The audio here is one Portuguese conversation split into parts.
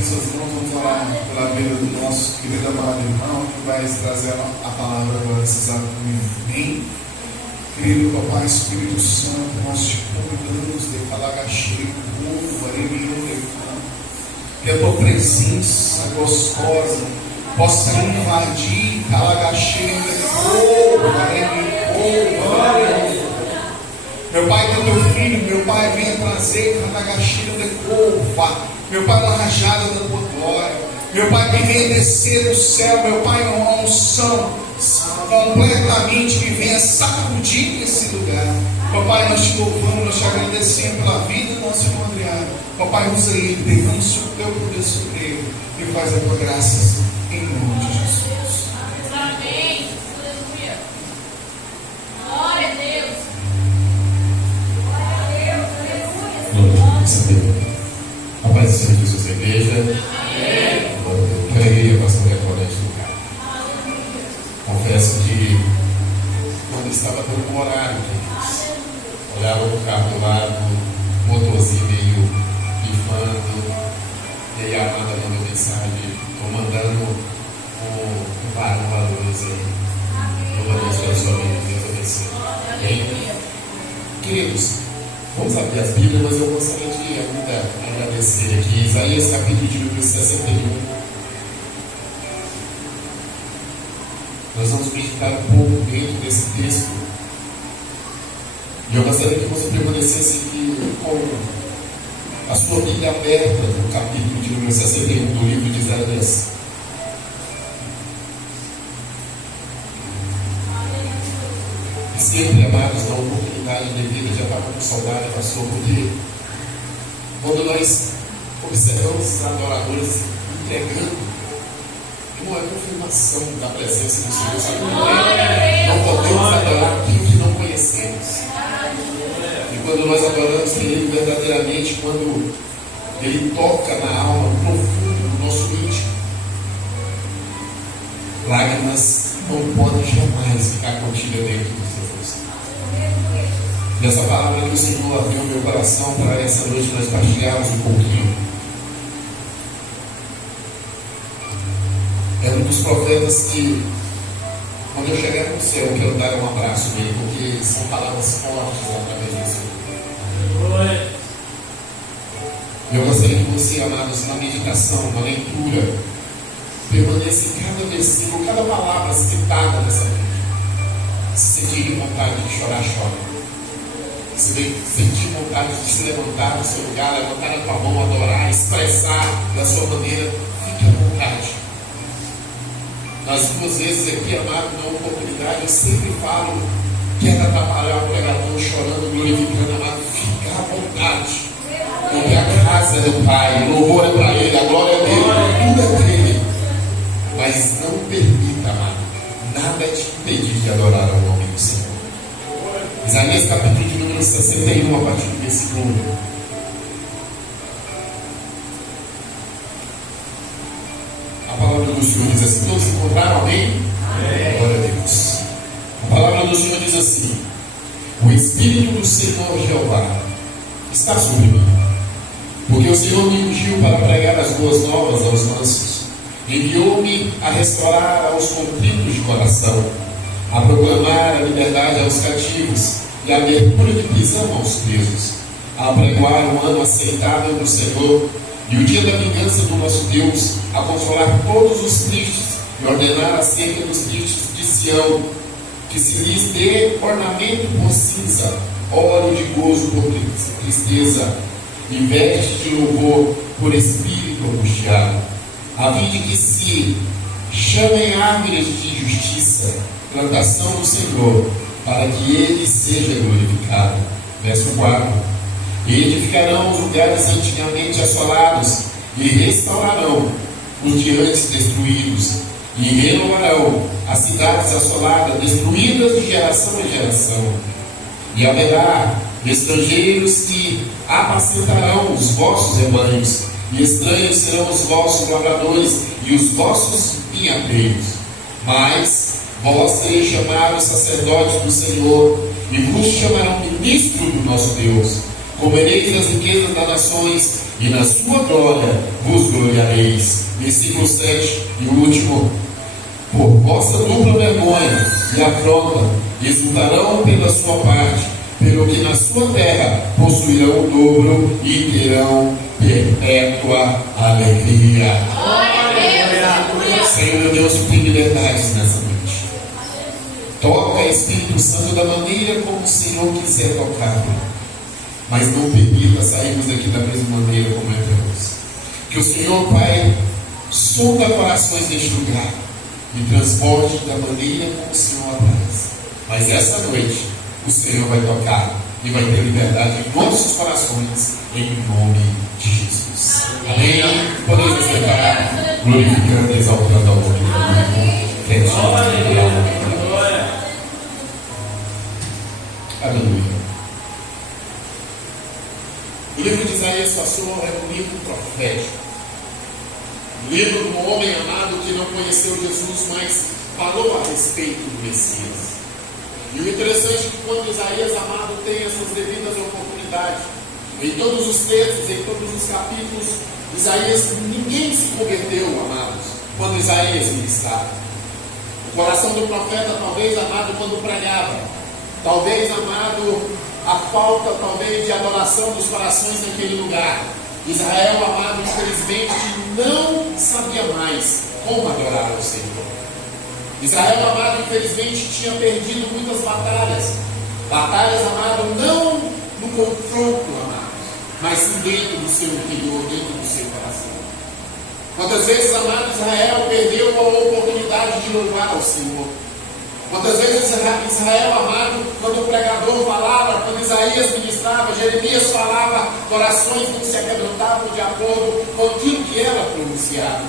em suas mãos, vamos orar pela vida do nosso querido amado irmão que vai trazer a palavra agora, esse exato momento. Amém? Querido Papai, Espírito Santo, nós te convidamos de Calagaxi, que a tua presença gostosa possa invadir Calagaxi, meu Pai, que teu filho, meu Pai, venha trazer Calagaxi de Cova, meu Pai, uma rajada da tua glória, meu Pai, que venha descer do céu, meu Pai, uma unção completamente, que venha sacudir esse lugar. Papai, nós te louvamos, nós te agradecemos pela vida do nosso irmão Adriano. Papai, usa ele, derrama o teu poder sobre ele e faz a tua graça em nome de Jesus. Amém. Aleluia. Glória a Deus. A paz do Senhor Jesus da igreja. Amém. Que alegria, pastor, recordar este lugar. Confesso que quando estava dando um horário, olhava no carro do lado, motorzinho meio pifando, e aí a Amanda mandou mensagem, estou mandando um barulho à luz aí. Eu abençoe a sua vida, Deus abençoe. Amém? Queridos, vamos abrir as Bíblias, mas eu gostaria de ainda agradecer aqui. Isaías capítulo de número 61. Nós vamos meditar um pouco dentro desse texto. E eu gostaria que você permanecesse aqui com a sua Bíblia aberta no capítulo de número 61 do livro de Isaías. E sempre, amados, na oportunidade devida, já estava com saudade, pastor, porque quando nós observamos os adoradores entregando uma confirmação da presença do Senhor, sabe? Não podemos adorar aquilo que não conhecemos. E quando nós adoramos Ele verdadeiramente, quando Ele toca na alma, no profundo do nosso íntimo, lágrimas não podem jamais ficar contidas dentro do seu rosto. E essa palavra que o Senhor abriu meu coração para essa noite nós partilharmos um pouquinho. É um dos profetas que, quando eu chegar no céu, eu quero dar um abraço nele, porque são palavras fortes através desse. Eu gostaria que você, amados, na meditação, na leitura, permaneça em cada versículo, cada palavra citada nessa Bíblia. Se sentir vontade de chorar, chora. Se sentir vontade de se levantar no seu lugar, levantar a tua mão, adorar, expressar da sua maneira, fique à vontade. Nas duas vezes aqui, amado, na oportunidade, eu sempre falo, quero atrapalhar o pregador chorando, glorificando, amado, fica à vontade. Porque a casa é do Pai, o louvor é para Ele, a glória é dele, tudo é dele. Mas não permita, amado, nada te impedir de adorar ao nome do Senhor. Isaías capítulo de número 61, a partir do versículo 1. A palavra do Senhor diz assim: todos encontraram, amém? Amém. Glória a Deus. A palavra do Senhor diz assim: o Espírito do Senhor Jeová está sobre mim, porque o Senhor me ungiu para pregar as boas novas aos mansos, enviou-me a restaurar aos contritos de coração, a proclamar a liberdade aos cativos e a abertura de prisão aos presos, a apregoar um ano aceitável do Senhor e o dia da vingança do nosso Deus, a consolar todos os tristes e ordenar acerca dos tristes de Sião, que se lhes dê ornamento por cinza, óleo de gozo por tristeza, e veste de louvor por espírito angustiado, a fim de que se chamem árvores de justiça, plantação do Senhor, para que Ele seja glorificado. Verso 4. E edificarão os lugares antigamente assolados, e restaurarão os de antes destruídos, e renovarão as cidades assoladas, destruídas de geração em geração. E haverá estrangeiros que apacentarão os vossos rebanhos, e estranhos serão os vossos lavradores e os vossos vinhateiros. Mas vós sereis chamados sacerdotes do Senhor, e vos chamarão ministro do nosso Deus. Comereis das riquezas das nações, e na sua glória vos gloriareis. Versículo 7 e o último. Por vossa dupla vergonha e afronta exultarão pela sua parte, pelo que na sua terra possuirão o dobro e terão perpétua alegria. Senhor meu Deus, tem liberdades nessa noite. Toca, Espírito Santo, da maneira como o Senhor quiser tocar, mas não permita sairmos daqui da mesma maneira como entramos. Que o Senhor, Pai, sonda corações deste lugar e transporte da maneira como o Senhor apraz. Mas essa noite o Senhor vai tocar e vai ter liberdade em nossos corações, em nome de Jesus. Amém? Podemos nos preparar, glorificando e exaltando ao nome de Deus. Aleluia. O livro de Isaías, pastor, é um livro profético. O livro de um homem amado que não conheceu Jesus, mas falou a respeito do Messias. E o interessante é que quando Isaías amado tem as suas devidas oportunidades, em todos os textos, em todos os capítulos, Isaías, ninguém se converteu, amados, quando Isaías ministrava. O coração do profeta, talvez, amado, quando pregava, talvez, amado, a falta, talvez, de adoração dos corações naquele lugar. Israel, amado, infelizmente, não sabia mais como adorar ao Senhor. Israel, amado, infelizmente, tinha perdido muitas batalhas. Batalhas, amado, não no confronto, amado, mas sim dentro do seu interior, dentro do seu coração. Quantas vezes, amado, Israel perdeu a oportunidade de louvar ao Senhor? Quantas vezes Israel, amado, quando o pregador falava, quando Isaías ministrava, Jeremias falava, corações não se aquebrantavam de acordo com aquilo que era pronunciado.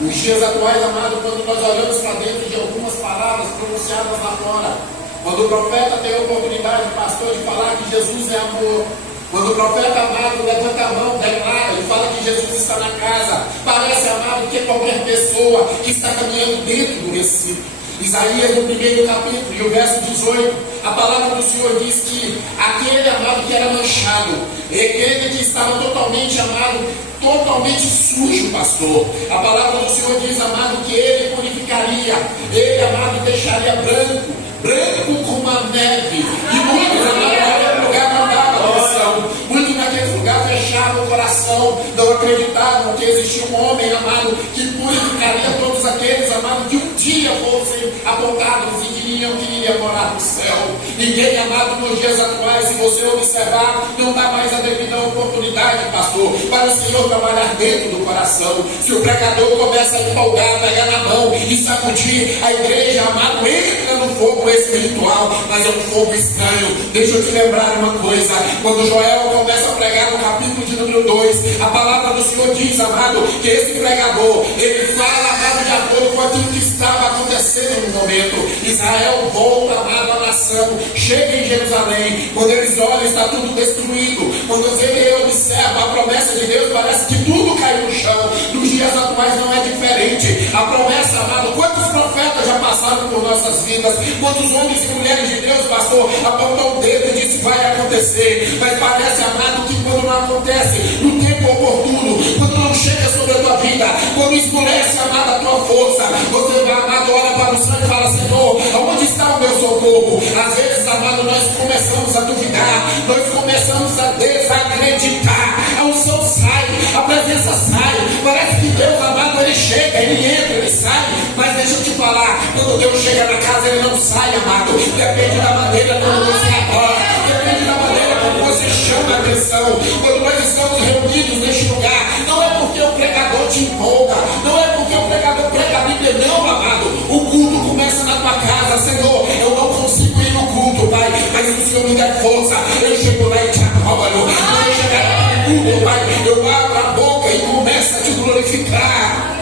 Nos dias atuais, amado, quando nós olhamos para dentro de algumas palavras pronunciadas lá fora, quando o profeta tem a oportunidade, pastor, de falar que Jesus é amor, quando o profeta amado levanta a mão, declara e fala que Jesus está na casa, parece, amado, que qualquer pessoa que está caminhando dentro do recinto. Isaías, no primeiro capítulo, e o verso 18, a palavra do Senhor diz que aquele amado que era manchado, aquele que estava totalmente amado, totalmente sujo, pastor. A palavra do Senhor diz, amado, que ele purificaria, ele, amado, deixaria branco, branco como a neve. E muitos, amado, naquele lugar não davam atenção, muitos naquele lugar fechavam o coração, não acreditavam que existia um homem, amado, que purificaria todos aqueles, amado, que um dia fossem apontados e diriam que iria morar no céu. Ninguém, amado, nos dias atuais, se você observar, não dá mais a devida oportunidade, pastor, para o Senhor trabalhar dentro do coração. Se o pregador começa a empolgar, pegar na mão e sacudir, a igreja, amado, entra no fogo espiritual, mas é um fogo estranho. Deixa eu te lembrar uma coisa, quando Joel começa a pregar no capítulo de número 2, a palavra do Senhor diz, amado, que esse pregador, ele fala, amado, de acordo com aquilo que estava acontecendo no momento. Israel volta, amado, à nação, chega em Jerusalém, quando eles olham, está tudo destruído. Quando ele observa a promessa de Deus, parece que tudo caiu no chão. Nos dias atuais não é diferente. A promessa, amado, quantos profetas já passaram por nossas vidas, quantos homens e mulheres de Deus, pastor, apontou o dedo e disse vai acontecer, mas parece, amado, que quando não acontece no tempo oportuno, quando não chega sobre a tua vida, quando esmurece, amado, a tua força, você vai, amado, olha para o céu e fala, Senhor, aonde está o meu socorro? Às vezes, amado, nós começamos a duvidar, nós começamos a desacreditar, a unção sai, a presença sai, parece que Deus, amado, ele chega, ele entra, ele sai, mas deixa eu te falar, quando Deus chega na casa, ele não sai, amado, depende da maneira como você adora, depende da maneira como você chama a atenção. Quando nós estamos reunidos neste lugar, não é porque o pregador te empolga, não é porque o pregador prega a Bíblia, não, amado, o culto começa na tua casa. Senhor, eu não consigo ir no culto, Pai, mas o Senhor me dá força, eu chego lá e te adoro. Quando eu chegar no culto, Pai, eu abro a boca e começo a te glorificar.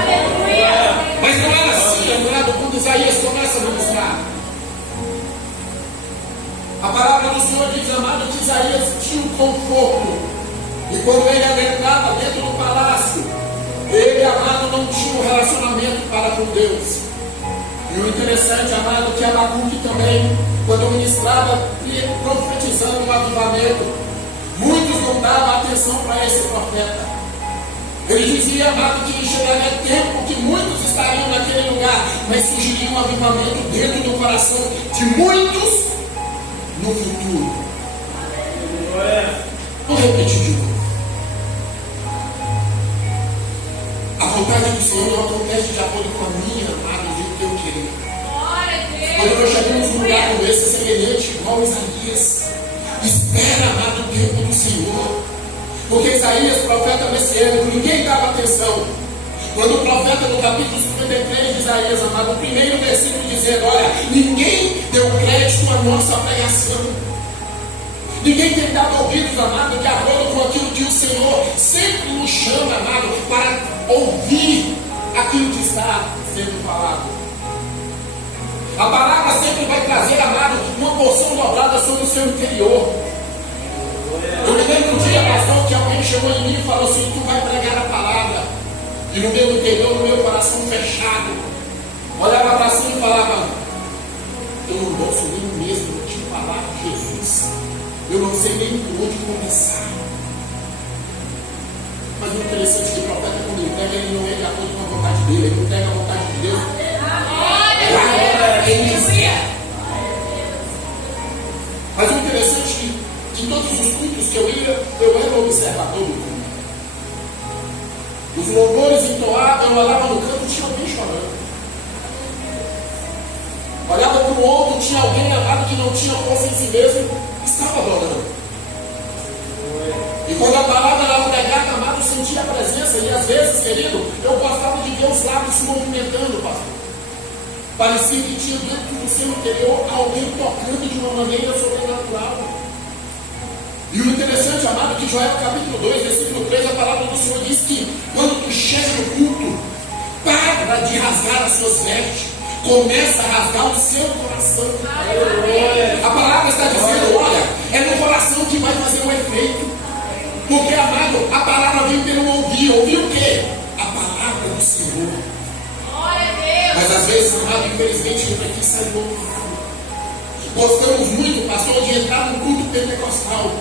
Aleluia. Mas não era assim, amado, quando Isaías começa a ministrar. A palavra do Senhor diz, amado, que Isaías tinha um conforto, e quando ele adentrava dentro do palácio, ele, amado, não tinha um relacionamento para com Deus. E o interessante, amado, que Abacuque também, quando ministrava profetizando um avivamento, muitos não davam atenção para esse profeta. Ele dizia, amado, que chegaria tempo que muitos estariam naquele lugar, mas surgiria um avivamento dentro do coração de muitos no futuro. Vou repetir de novo. A vontade do Senhor não acontece de acordo com a minha, amado, do jeito que eu queria. Quando nós chegamos num lugar como esse, semelhante, igual a Isaías, espera, amado, o tempo do Senhor. Porque Isaías, profeta messiânico, ninguém dava atenção. Quando o profeta, no capítulo 53 de Isaías, amado, o primeiro versículo dizendo, olha, ninguém deu crédito à nossa pregação. Ninguém tem dado ouvidos, amado, de acordo com aquilo que o Senhor sempre nos chama, amado, para ouvir aquilo que está sendo falado. A palavra sempre vai trazer, amado, uma porção dobrada sobre o seu interior. Eu me lembro um dia, pastor, que alguém chegou em mim e falou assim, tu vai pregar a palavra. E no meu interior, no meu coração fechado, olhava para cima e falava, eu não posso nem mesmo te falar de Jesus. Eu não sei nem por onde começar. Mas o interessante é que o profeta, quando ele pega, ele não é de acordo com a vontade dele, ele não pega a vontade de Deus. Ele dizia. Mas o interessante é que em todos os cultos que eu ia, eu era o observador do culto. Os louvores entoados, eu olhava no canto, tinha alguém chorando. Olhava para o outro, tinha alguém amado que não tinha força em si mesmo, estava adorando. E quando a palavra era pregada, amado, eu sentia a presença. E às vezes, querido, eu gostava de ver os lábios se movimentando, pastor. Parecia que tinha dentro do seu interior alguém tocando de uma maneira sobrenatural. E o interessante, amado, que Joel capítulo 2, versículo 3, a palavra do Senhor diz que quando tu chega no culto, para de rasgar as suas vestes, começa a rasgar o seu coração. A palavra está dizendo, olha, é no coração que vai fazer o efeito. Porque, amado, a palavra vem pelo ouvir. Ouvir o quê? A palavra do Senhor. Mas às vezes, amado, infelizmente, a gente aqui sai do outro lado. Gostamos muito, pastor, de entrar no culto pentecostal.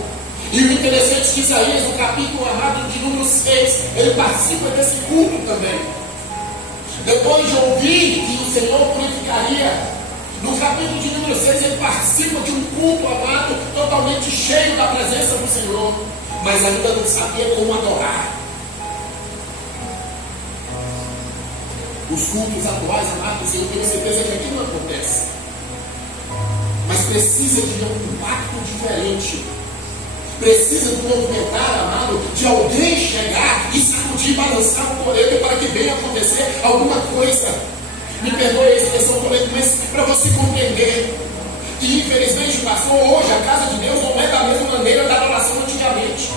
E o interessante é que Isaías, no capítulo amado de número 6, ele participa desse culto também. Depois de ouvir que o Senhor purificaria, no capítulo de número 6, ele participa de um culto amado, totalmente cheio da presença do Senhor, mas ainda não sabia como adorar. Os cultos atuais, amados, eu tenho certeza que aqui não acontece, mas precisa de um impacto diferente. Precisa do movimentar, amado, de alguém chegar e sacudir, balançar o colete para que venha acontecer alguma coisa. Me perdoe a expressão colete, mas para você compreender que infelizmente, pastor, hoje a casa de Deus não é da mesma maneira da adoração antigamente.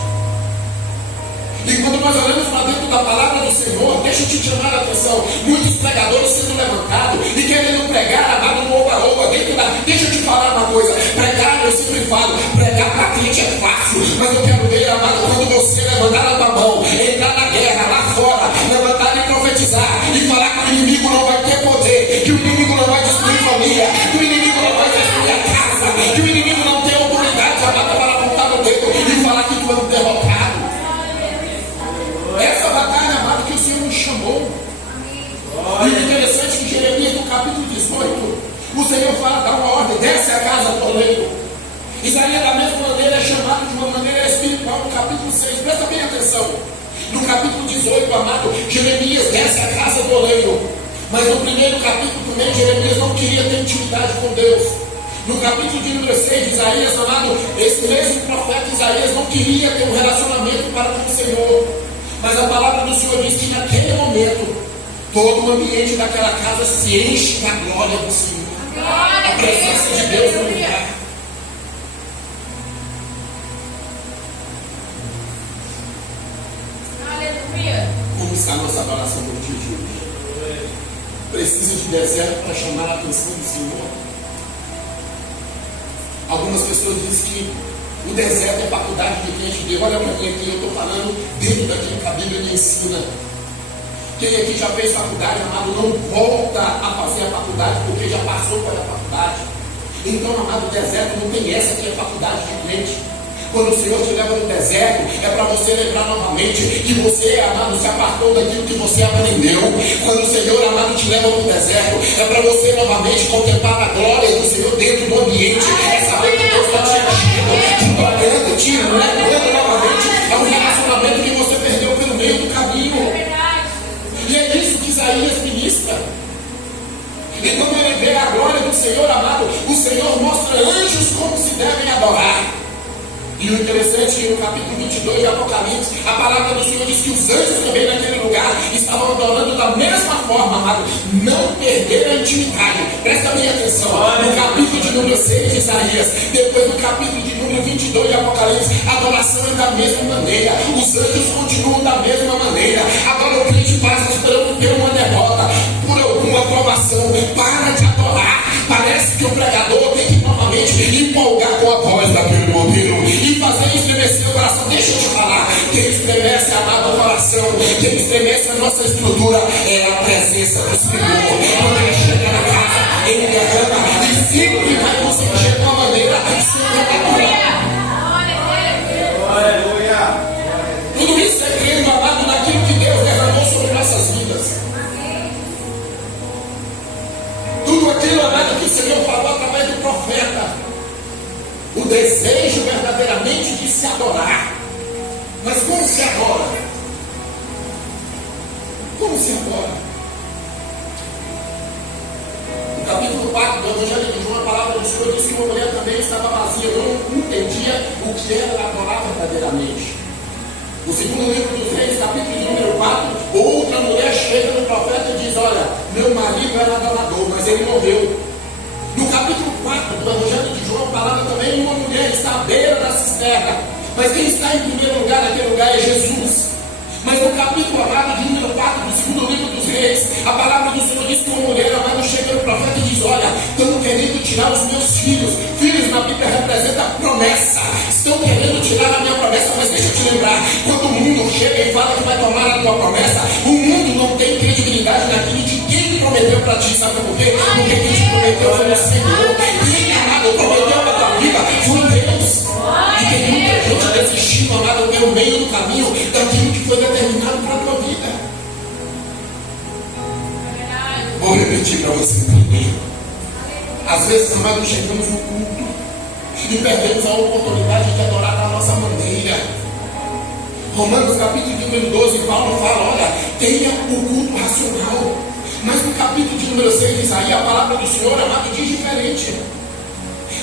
E quando nós olhamos para dentro da palavra do Senhor, deixa eu te chamar a atenção, muitos pregadores sendo levantados e querendo pregar, amado, no oba-oba, dentro da... Deixa eu te falar uma coisa, pregar, eu sempre falo, pregar para crente é fácil, mas eu quero ver, amado, quando você levantar a tua mão, entrar na guerra, lá fora, levantar e profetizar, e falar que o inimigo não vai ter poder, que o inimigo não vai destruir família, que o inimigo não vai destruir a casa, que o inimigo não tem autoridade, amado, para apontar o dedo e falar que tu é um derrotado. Essa batalha, amado, que o Senhor nos chamou. E o interessante é que Jeremias, no capítulo 18, o Senhor fala, dá uma ordem, desce a casa do oleiro. Isaías, da mesma maneira, é chamado de uma maneira espiritual no capítulo 6. Presta bem atenção. No capítulo 18, amado, Jeremias desce a casa do oleiro. Mas no primeiro capítulo também, Jeremias não queria ter intimidade com Deus. No capítulo de número 6 de Isaías, amado, esse mesmo profeta Isaías não queria ter um relacionamento para com o Senhor. Mas a palavra do Senhor diz que naquele momento, todo o ambiente daquela casa se enche da glória do Senhor. A presença de Deus no lugar. Aleluia. Como está a nossa adoração no dia de hoje? Precisa de deserto para chamar a atenção do Senhor. Algumas pessoas dizem que o deserto é faculdade de quem de Deus. Olha para mim aqui, eu estou falando dentro daquilo que a Bíblia me ensina. Quem aqui já fez faculdade, amado, não volta a fazer a faculdade porque já passou pela faculdade. Então, amado, o deserto não tem essa que é faculdade de crente. Quando o Senhor te leva no deserto, é para você lembrar novamente que você, amado, se apartou daquilo que você aprendeu. Quando o Senhor, amado, te leva no deserto, é para você novamente contemplar a glória do Senhor dentro do ambiente. É saber que Deus está te enchendo, te tocando, te levando novamente a um relacionamento que você perdeu pelo meio do caminho. E é isso que Isaías ministra. E quando ele vê a glória do Senhor, amado, o Senhor mostra anjos como se devem adorar. E o interessante é que no capítulo 22 de Apocalipse, a palavra do Senhor diz que os anjos também naquele lugar estavam adorando da mesma forma, amado. Não perder a intimidade. Presta bem atenção. No capítulo de número 6 de Isaías, depois do capítulo de número 22 de Apocalipse, a adoração é da mesma maneira. Os anjos continuam da mesma maneira. Agora o crente passa esperando ter uma derrota, por alguma provação. Para de adorar. Parece que o pregador tem que novamente empolgar com a voz daquele modelo e fazer estremecer o coração. Deixa eu te falar, quem estremece a amada coração, quem estremece a nossa estrutura é a presença do Senhor. Quando ele chega na casa, ele derrama e sempre vai conseguir de uma maneira sobrenatural. Tudo isso é crendo, amado, naquilo que Deus derramou sobre nossas vidas. Tudo aquilo, amado, que o Senhor falou através do profeta. O desejo verdadeiramente de se adorar. Mas como se adora? Como se adora? No capítulo 4 do Evangelho de João, a palavra do Senhor diz que uma mulher também estava vazia, não entendia o que era adorar verdadeiramente. No segundo livro dos Reis, capítulo de número 4, outra mulher chega no profeta e diz: olha, meu marido era adorador, mas ele morreu. No capítulo 4 do Evangelho de João, falava também uma mulher está à beira da cisterna. Mas quem está em primeiro lugar naquele lugar é Jesus. Mas no capítulo amado de número 4 do segundo livro dos Reis, a palavra do Senhor diz que uma mulher amada chega no profeta e diz: olha, estão querendo tirar os meus filhos. Filhos na Bíblia representa promessa. Estão querendo tirar a minha promessa, mas deixa eu te lembrar, quando o mundo chega e fala que vai tomar a tua promessa, o mundo não tem credibilidade naquilo de quem prometeu para ti. Sabe por quê? Porque quem te prometeu foi o Senhor. Quem, amado, prometeu para a tua vida foi Deus. E tem muita gente desistindo, amado, pelo meio do caminho daquilo que foi determinado para a tua vida. Vou repetir para você entender. Às vezes, amado, chegamos no culto e perdemos a oportunidade de adorar da nossa maneira. Romanos capítulo de número 12, Paulo fala: olha, tenha o culto racional. Mas no capítulo de número 6 de Isaías, a palavra do Senhor, amado, diz diferente.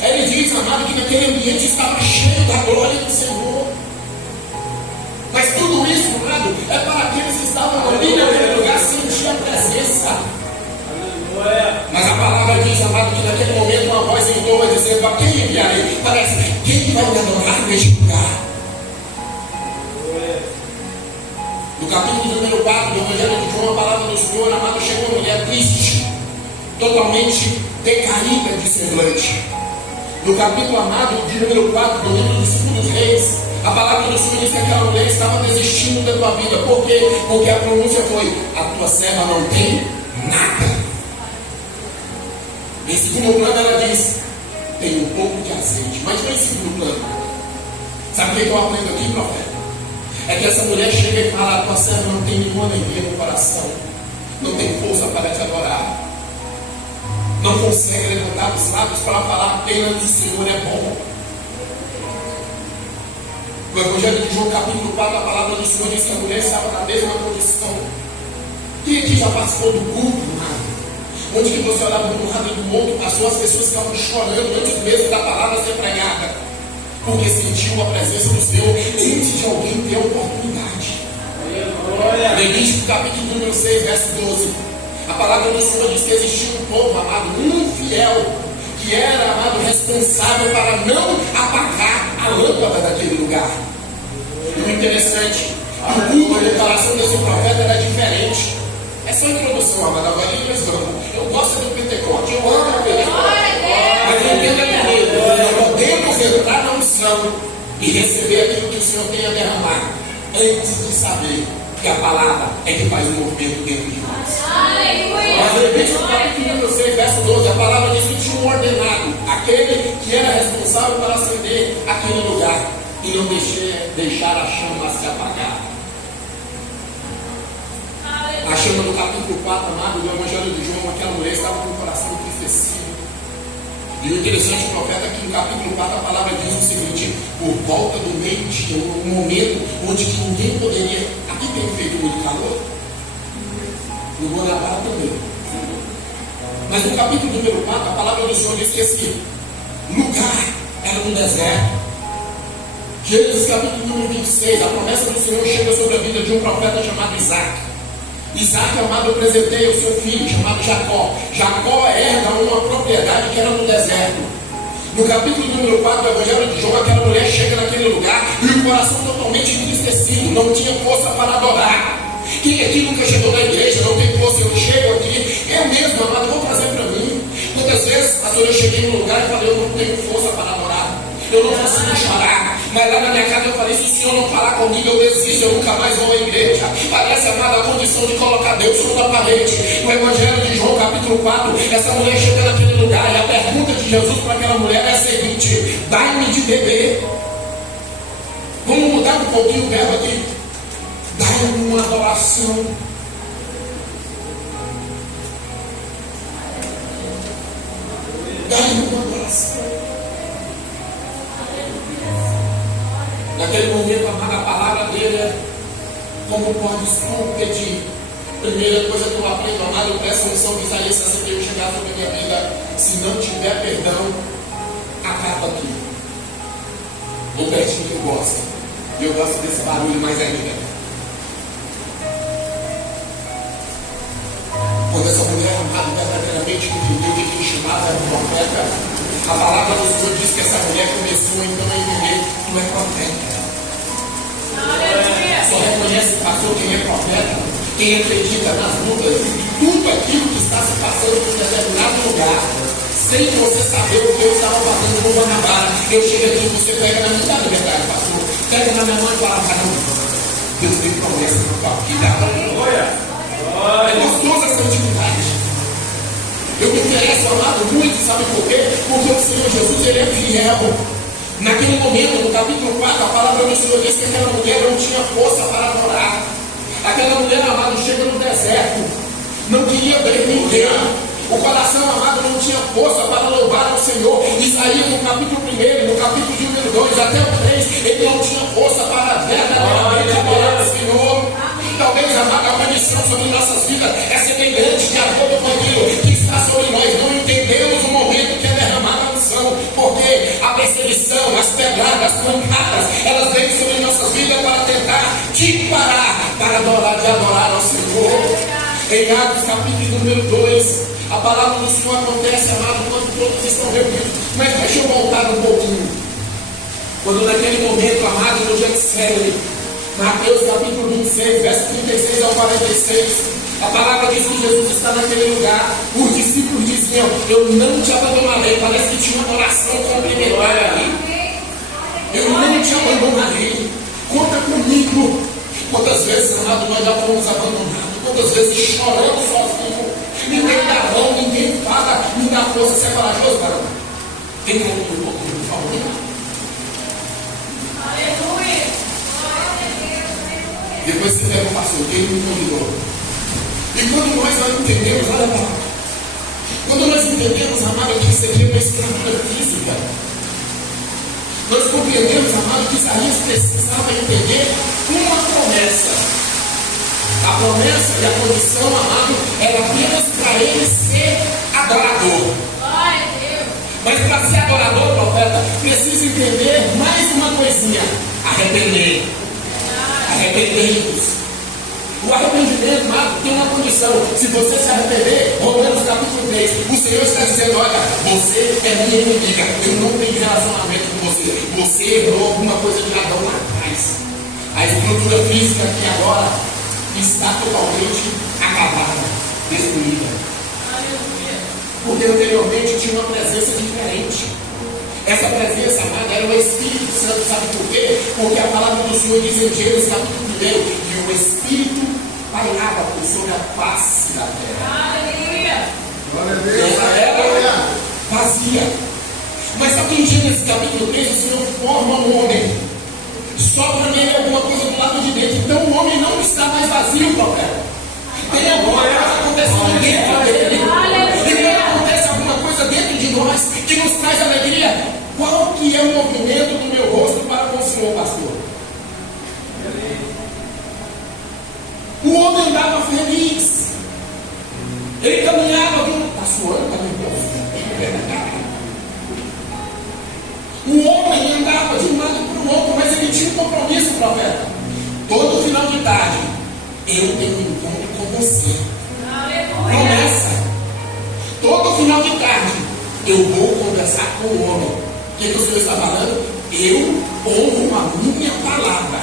Ele diz, amado, que naquele ambiente estava cheio da glória do Senhor. Mas tudo isso, amado, é para aqueles que estavam ali naquele lugar sentir a presença. Mas a palavra diz, amado, que naquele momento uma voz entoa dizendo: a quem enviarei? Parece, quem vai me adorar neste lugar? No capítulo número 4 do Evangelho de João, a palavra do Senhor, amado, chegou uma mulher triste, totalmente decaída de semblante. No capítulo amado de número 4 do livro dos Segundos Reis, a palavra do Senhor diz que aquela mulher estava desistindo da tua vida. Por quê? Porque a pronúncia foi: a tua serva não tem nada. Em segundo plano ela diz: tem um pouco de azeite. Mas não em segundo plano. Sabe o que eu aprendo aqui, profeta? É que essa mulher chega e fala: a tua serva não tem nenhuma alegria no coração, não tem força para te adorar, não consegue levantar os lábios para falar apenas que o Senhor é bom. No Evangelho de João, capítulo 4, a palavra do Senhor diz que a mulher estava na mesma condição. Quem aqui já passou do culto, onde que você olhava de um lado e do outro, passou, as pessoas estavam chorando antes mesmo da palavra ser pregada, porque sentiu a presença do Senhor antes de alguém ter a oportunidade. Levítico capítulo número 6, verso 12. A palavra do Senhor diz que existia um povo, amado, um fiel, que era, amado, responsável para não apagar a lâmpada daquele lugar. E o interessante, o culto do coração desse profeta era diferente. É só introdução, amado, agora nós vamos. Eu gosto do Pentecoste, eu amo o Pentecoste. Mas entenda comigo, nós podemos entrar na unção e receber aquilo que o Senhor tem a derramar, antes de saber que a palavra é que faz o movimento dentro de nós. Mas Levítico capítulo número 6, verso verso 12, a palavra diz que tinha um ordenado, aquele que era responsável para acender aquele lugar e não deixar a chama se apagar. A chama do capítulo 4, amado, do Evangelho de João, aquela mulher estava com o coração entristecido. E o interessante, o profeta, aqui no capítulo 4, a palavra diz o seguinte: por volta do meio-dia, um momento onde que ninguém poderia. Aqui tem feito muito calor, no Guanabara também. Mas no capítulo número 4, a palavra do Senhor diz que esse lugar era no deserto. Gênesis capítulo número 26, a promessa do Senhor chega sobre a vida de um profeta chamado Isaac. Isaac, amado, eu apresentei o seu filho, chamado Jacó. Jacó herda uma propriedade que era no deserto. No capítulo número 4 do Evangelho de João, aquela mulher chega naquele lugar e o coração totalmente entristecido, não tinha força para adorar. Quem aqui nunca chegou na igreja, não tem força, eu chego aqui, eu mesmo, amado, vou trazer para mim. Quantas vezes, pastor, eu cheguei num lugar e falei, eu não tenho força para adorar, eu não consigo chorar. Mas lá na minha casa eu falei, se o Senhor não falar comigo, eu desisto, eu nunca mais vou à igreja. Parece, amada, a condição de colocar Deus sobre a parede. No Evangelho de João, capítulo 4, essa mulher chega naquele lugar e a pergunta de Jesus para aquela mulher é a seguinte: dai-me de beber. Vamos mudar um pouquinho o verbo aqui. Dai-me uma adoração. Dai-me uma adoração. Naquele momento, amada, a palavra dele é: como podes tu pedir? Primeira coisa que eu aprendo, amado, presta atenção que Isaías 61 chegar sobre a minha vida. Se não tiver perdão, acaba aqui. Vou pertinho que eu gosto. E eu gosto desse barulho mais ainda. Quando essa mulher, amada, verdadeiramente entendeu que quem chamava era o profeta, a palavra do Senhor diz que essa mulher começou então a entender que tu é profeta. Só reconhece, pastor, quem é profeta, quem acredita nas lutas e tudo aquilo que está se passando em um determinado lugar, sem você saber o que eu estava fazendo no Guanabara. Eu chego aqui e você pega na minha mão, verdade, pastor, pega na minha mão e fala: caramba, Deus tem promessa para tua vida. É gostoso essa intimidade. Eu me interesso, amado, muito, sabe por quê? Porque o Senhor Jesus, ele é fiel. Naquele momento, no capítulo 4, a palavra do Senhor diz que aquela mulher não tinha força para adorar. Aquela mulher, amado, chega no deserto, não queria ver ninguém. O coração, amado, não tinha força para louvar ao Senhor. Isaías, no capítulo 1, no capítulo número 2, até o 3, ele não tinha força para verdadeiramente adorar o Senhor. Talvez, amado, a maldição sobre nossas vidas é semelhante que a dor do bandido que está sobre nós. Não entendemos o momento que é derramada a unção, porque a perseguição, as pedradas, as pancadas, elas vêm sobre nossas vidas para tentar te parar, para adorar ao Senhor. Em Atos, capítulo número 2, a palavra do Senhor acontece, amado, quando todos estão reunidos. Mas deixa eu voltar um pouquinho. Quando naquele momento, amado, no Getsemane, Mateus capítulo 26, verso 36 ao 46, a palavra diz que Jesus está naquele lugar. Os discípulos diziam: eu não te abandonarei. Parece que tinha uma oração complementar ali. Eu não te abandonarei. Conta comigo. Quantas vezes, amado, nós já fomos abandonados? Quantas vezes choramos sozinhos? Ninguém dá mão, ninguém paga, me dá força. Você é corajoso, varão? Tem que ouvir um pouquinho, por favor. Aleluia. Depois você pega o pastor, quem me convidou. E quando nós não entendemos, olha lá, quando nós entendemos, amado, que isso aqui é uma escravidão física, nós compreendemos, amado, que Isaías precisava entender uma promessa. A promessa e a condição, amado, era apenas para ele ser adorador. Glória a Deus. Mas para ser adorador, profeta, precisa entender mais uma coisinha: arrepender. Arrependei-vos. O arrependimento, amado, tem uma condição. Se você se arrepender, Romanos capítulo 3, o Senhor está dizendo: olha, você é minha inimiga, eu não tenho relacionamento com você. Você errou alguma coisa de Adão lá atrás. A estrutura física aqui agora está totalmente acabada, destruída. Aleluia. Porque anteriormente tinha uma presença diferente. Essa presença, amada, era o Espírito Santo. Sabe por quê? Porque a palavra do Senhor diz em Gênesis capítulo 1 que o Espírito pairava por sobre a face da terra. Aleluia. Ela era vazia. Mas só que em Gênesis capítulo 3 o Senhor forma um homem. Sopra nele alguma coisa do lado de dentro. Então o homem não está mais vazio, profeta. Tem alguma coisa acontecendo dentro dele. E quando acontece alguma coisa dentro de nós que nos traz alegria, qual que é o movimento do meu rosto para com o Senhor, pastor? O homem andava feliz. Ele caminhava. Está suando, está nervoso. O homem andava de um lado para o outro, mas ele tinha um compromisso, profeta. Todo final de tarde, eu tenho um encontro com você. Promessa. Todo final de tarde, eu vou conversar com o homem. O que o Senhor está falando? Eu honro a minha palavra.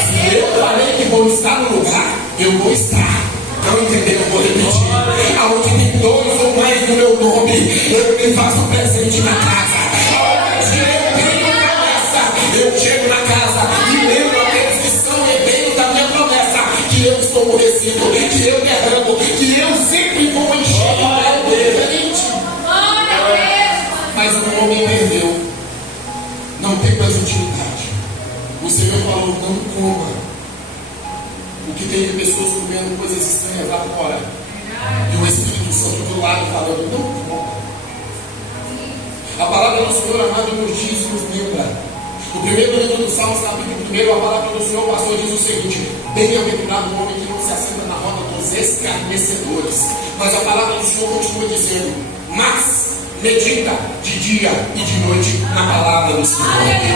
Se eu falei que vou estar no lugar, eu vou estar. Não entenderam? Eu vou repetir. Aonde tem dois ou mais do meu nome, eu me faço presente na casa. Eu chego na casa e lembro aqueles que são herdeiros da minha promessa, que eu estou aborrecido, que eu derramo, que eu sempre vou encher algo diferente. Mas o homem perdeu, não tem mais utilidade. O Senhor falou: não coma. O que tem de pessoas comendo coisas estranhas lá fora, e o Espírito Santo do lado falando: não coma. A palavra do Senhor, amado, nos diz e nos lembra. No primeiro livro do Salmos, capítulo 1, a palavra do Senhor, o pastor, diz o seguinte: bem-aventurado o homem que não se assenta na roda dos escarnecedores. Mas a palavra do Senhor continua dizendo: mas medita de dia e de noite na palavra do Senhor.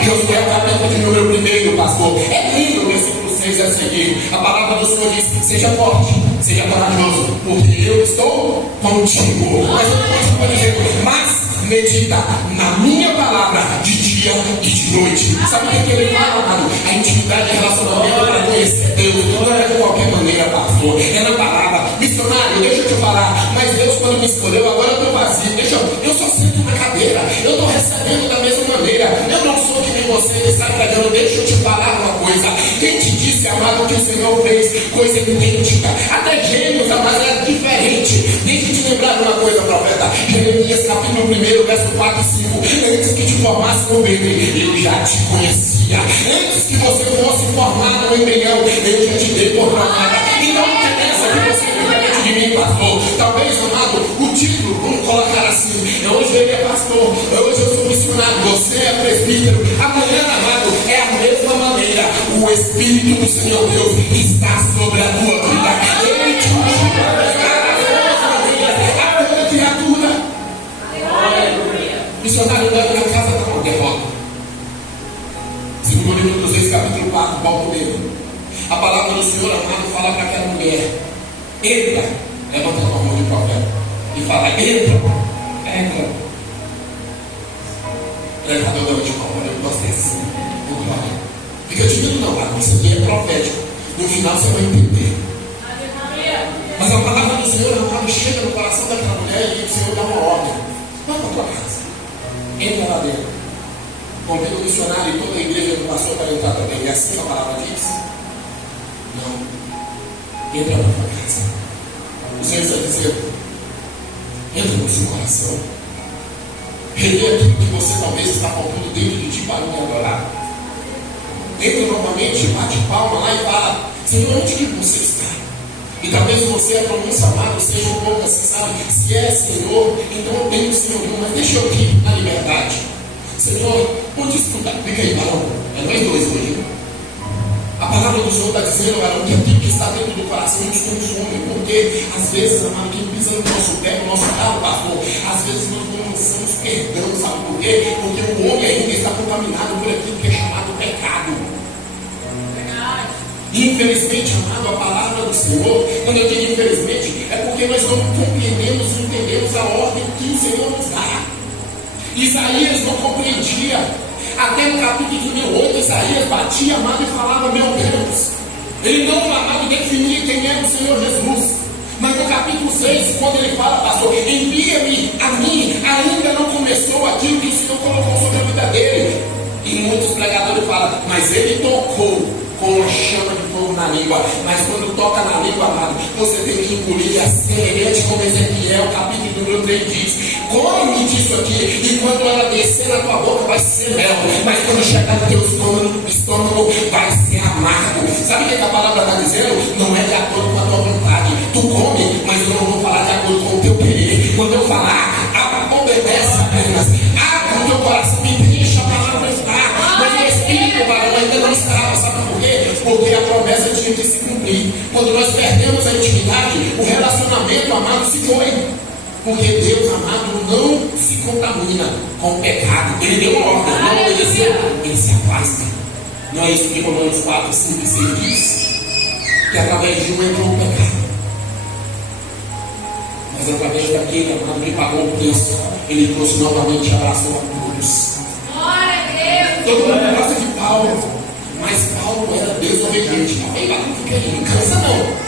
Josué, capítulo de número 1, pastor. É lindo o versículo 6 a seguir. A palavra do Senhor diz: seja forte, seja corajoso, porque eu estou contigo. Mas ele continua dizendo: mas medita na minha palavra de dia e de noite. Sabe o que ele fala, amado? A intimidade e relacionamento para conhecer Deus não é de qualquer maneira, pastor. É na palavra. Missionário, deixa eu te falar. Mas Deus, quando me escolheu, agora eu estou vazio. Eu só sento na cadeira. Eu estou recebendo da mesma maneira. Eu não sou que nem você que sai pregando. Deixa eu te falar uma coisa. Quem te disse, amado, que o Senhor fez coisa idêntica? Até gêmeos, amado, é diferente. Deixa eu te lembrar de uma coisa, profeta. Jeremias, capítulo 1, verso 4 e 5. Antes que te formasse no ventre, eu já te conhecia. Antes que você fosse formado no embrião, eu já te dei por provada. E não interessa que você é de mim, pastor. Talvez, amado, o título, vamos colocar assim: hoje ele é pastor, hoje eu sou missionário, você é presbítero. Amanhã, amado, é a mesma maneira. O Espírito do Senhor Deus está sobre a tua vida. Ele te ungiu para pregar as boas maneiras a toda criatura. Missionário, leva na casa da derrota. Segundo livro dos Reis, capítulo 4, Paulo mesmo. A palavra do Senhor, amado, fala para aquela mulher: entra, levanta a tua mão de profeta e fala: entra. Predador de palma, eu gosto desse. Fica tímido não, amado, isso aqui é profético. No final você vai entender. Mas a palavra do Senhor, amado, chega no coração daquela mulher e o Senhor dá uma ordem: vai para a tua casa, entra lá dentro. Convido o missionário e toda a igreja do pastor para entrar também. É assim que a palavra diz? Não. Entra na tua casa. O Senhor está dizendo: entra no seu coração. Revê aquilo que você talvez está faltando dentro de ti para me adorar. Entra novamente, bate palma lá e fala: Senhor, onde que você está? E talvez você, a pronúncia, amado, seja um pouco assim, sabe? Se é Senhor, então eu tenho o Senhor, mas deixa eu ir na liberdade. Senhor, onde está? Fica aí, varão. É nós dois hoje. A palavra do Senhor está dizendo, varão, que aquilo que está dentro do coração nos consome. Porque, às vezes, amado, quem pisa no nosso pé, no nosso carro, pastor, às vezes nós não lançamos perdão, sabe por quê? Porque o homem ainda está contaminado por aquilo que é chamado pecado. E, infelizmente, amado, a palavra do Senhor, quando eu digo infelizmente, é porque nós não compreendemos e entendemos a ordem que o Senhor nos dá. Isaías não compreendia. Até no capítulo de 8, Isaías batia, amado, e falava: meu Deus. Ele não, amado, definia quem era o Senhor Jesus. Mas no capítulo 6, quando ele fala: pastor, envia-me a mim, ainda não começou aquilo que o Senhor colocou sobre a vida dele. E muitos pregadores falam: mas ele tocou com uma chama de fogo na língua. Mas quando toca na língua, amado, você tem que engolir. É semelhante como Ezequiel, capítulo de número 3 diz: come disso aqui, e quando ela descer na tua boca vai ser mel, mas quando chegar no teu estômago vai ser amargo. Sabe o que a palavra está dizendo? Não é de acordo com a tua vontade. Tu come, mas eu não vou falar de acordo com o teu querer. Quando eu falar, obedece apenas. Abre o teu coração e deixa a palavra estar. Mas o Espírito, varão, ainda não estava. Sabe por quê? Porque a promessa tinha que se cumprir. Quando nós perdemos a intimidade, o relacionamento, amado, se foi. Porque Deus, amado, não se contamina com o pecado. Ele deu uma ordem, não obedeceu, ele se afasta. Não é isso que Romanos 4, 5 e 6 diz? Que através de um entrou o pecado. Mas através daquele, amado, ele pagou o preço. Ele trouxe novamente a abraço a todos. Glória a Deus. Todo mundo gosta de Paulo, mas Paulo era desobediente. Não cansa não.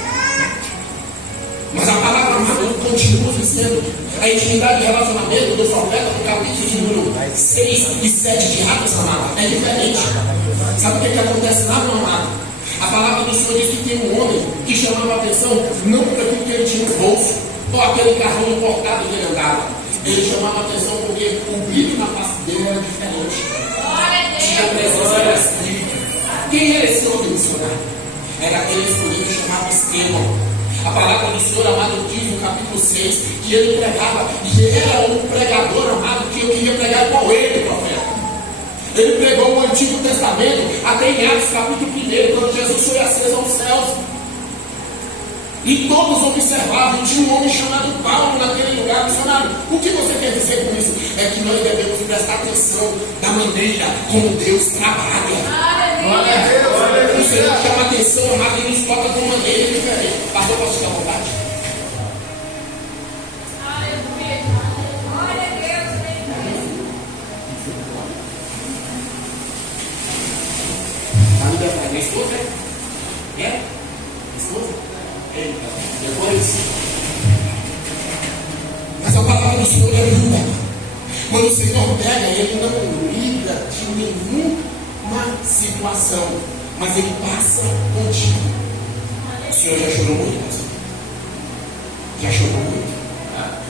Mas a palavra amado continua dizendo: a intimidade e relacionamento do profeta no capítulo de número 6 e 7 de Atos, amado, é diferente. Sabe o que acontece lá, meu amado? A palavra do Senhor diz que tem um homem que chamava a atenção não por aquilo que ele tinha no bolso, ou aquele carrão importado que ele andava. Ele chamava a atenção porque o brilho na face dele era diferente. Tinha a presença do Espírito. Quem era esse homem missionário? Era aquele escolhido chamado Estevão. A palavra do Senhor, amado, diz no capítulo 6 que ele pregava, e era um pregador, amado, que eu queria pregar igual ele, profeta. Ele pregou o Antigo Testamento até em Atos capítulo 1, quando Jesus foi aceso aos céus. E todos observavam, e tinha um homem chamado Paulo naquele lugar. Missionário, o que você quer dizer com isso? É que nós devemos prestar atenção da maneira como Deus trabalha. Glória a Deus. O Senhor chama a atenção, amado, e nos toca de uma maneira diferente. Pastor, posso ficar à vontade? Aleluia. Glória a Deus. Tá me dando minha esposa, é? É? Esposa? Eita, depois. Mas a palavra do Senhor é linda. Quando o Senhor pega, ele não lida de nenhuma situação, mas ele passa contigo. O Senhor já chorou muito, pastor? Já chorou muito?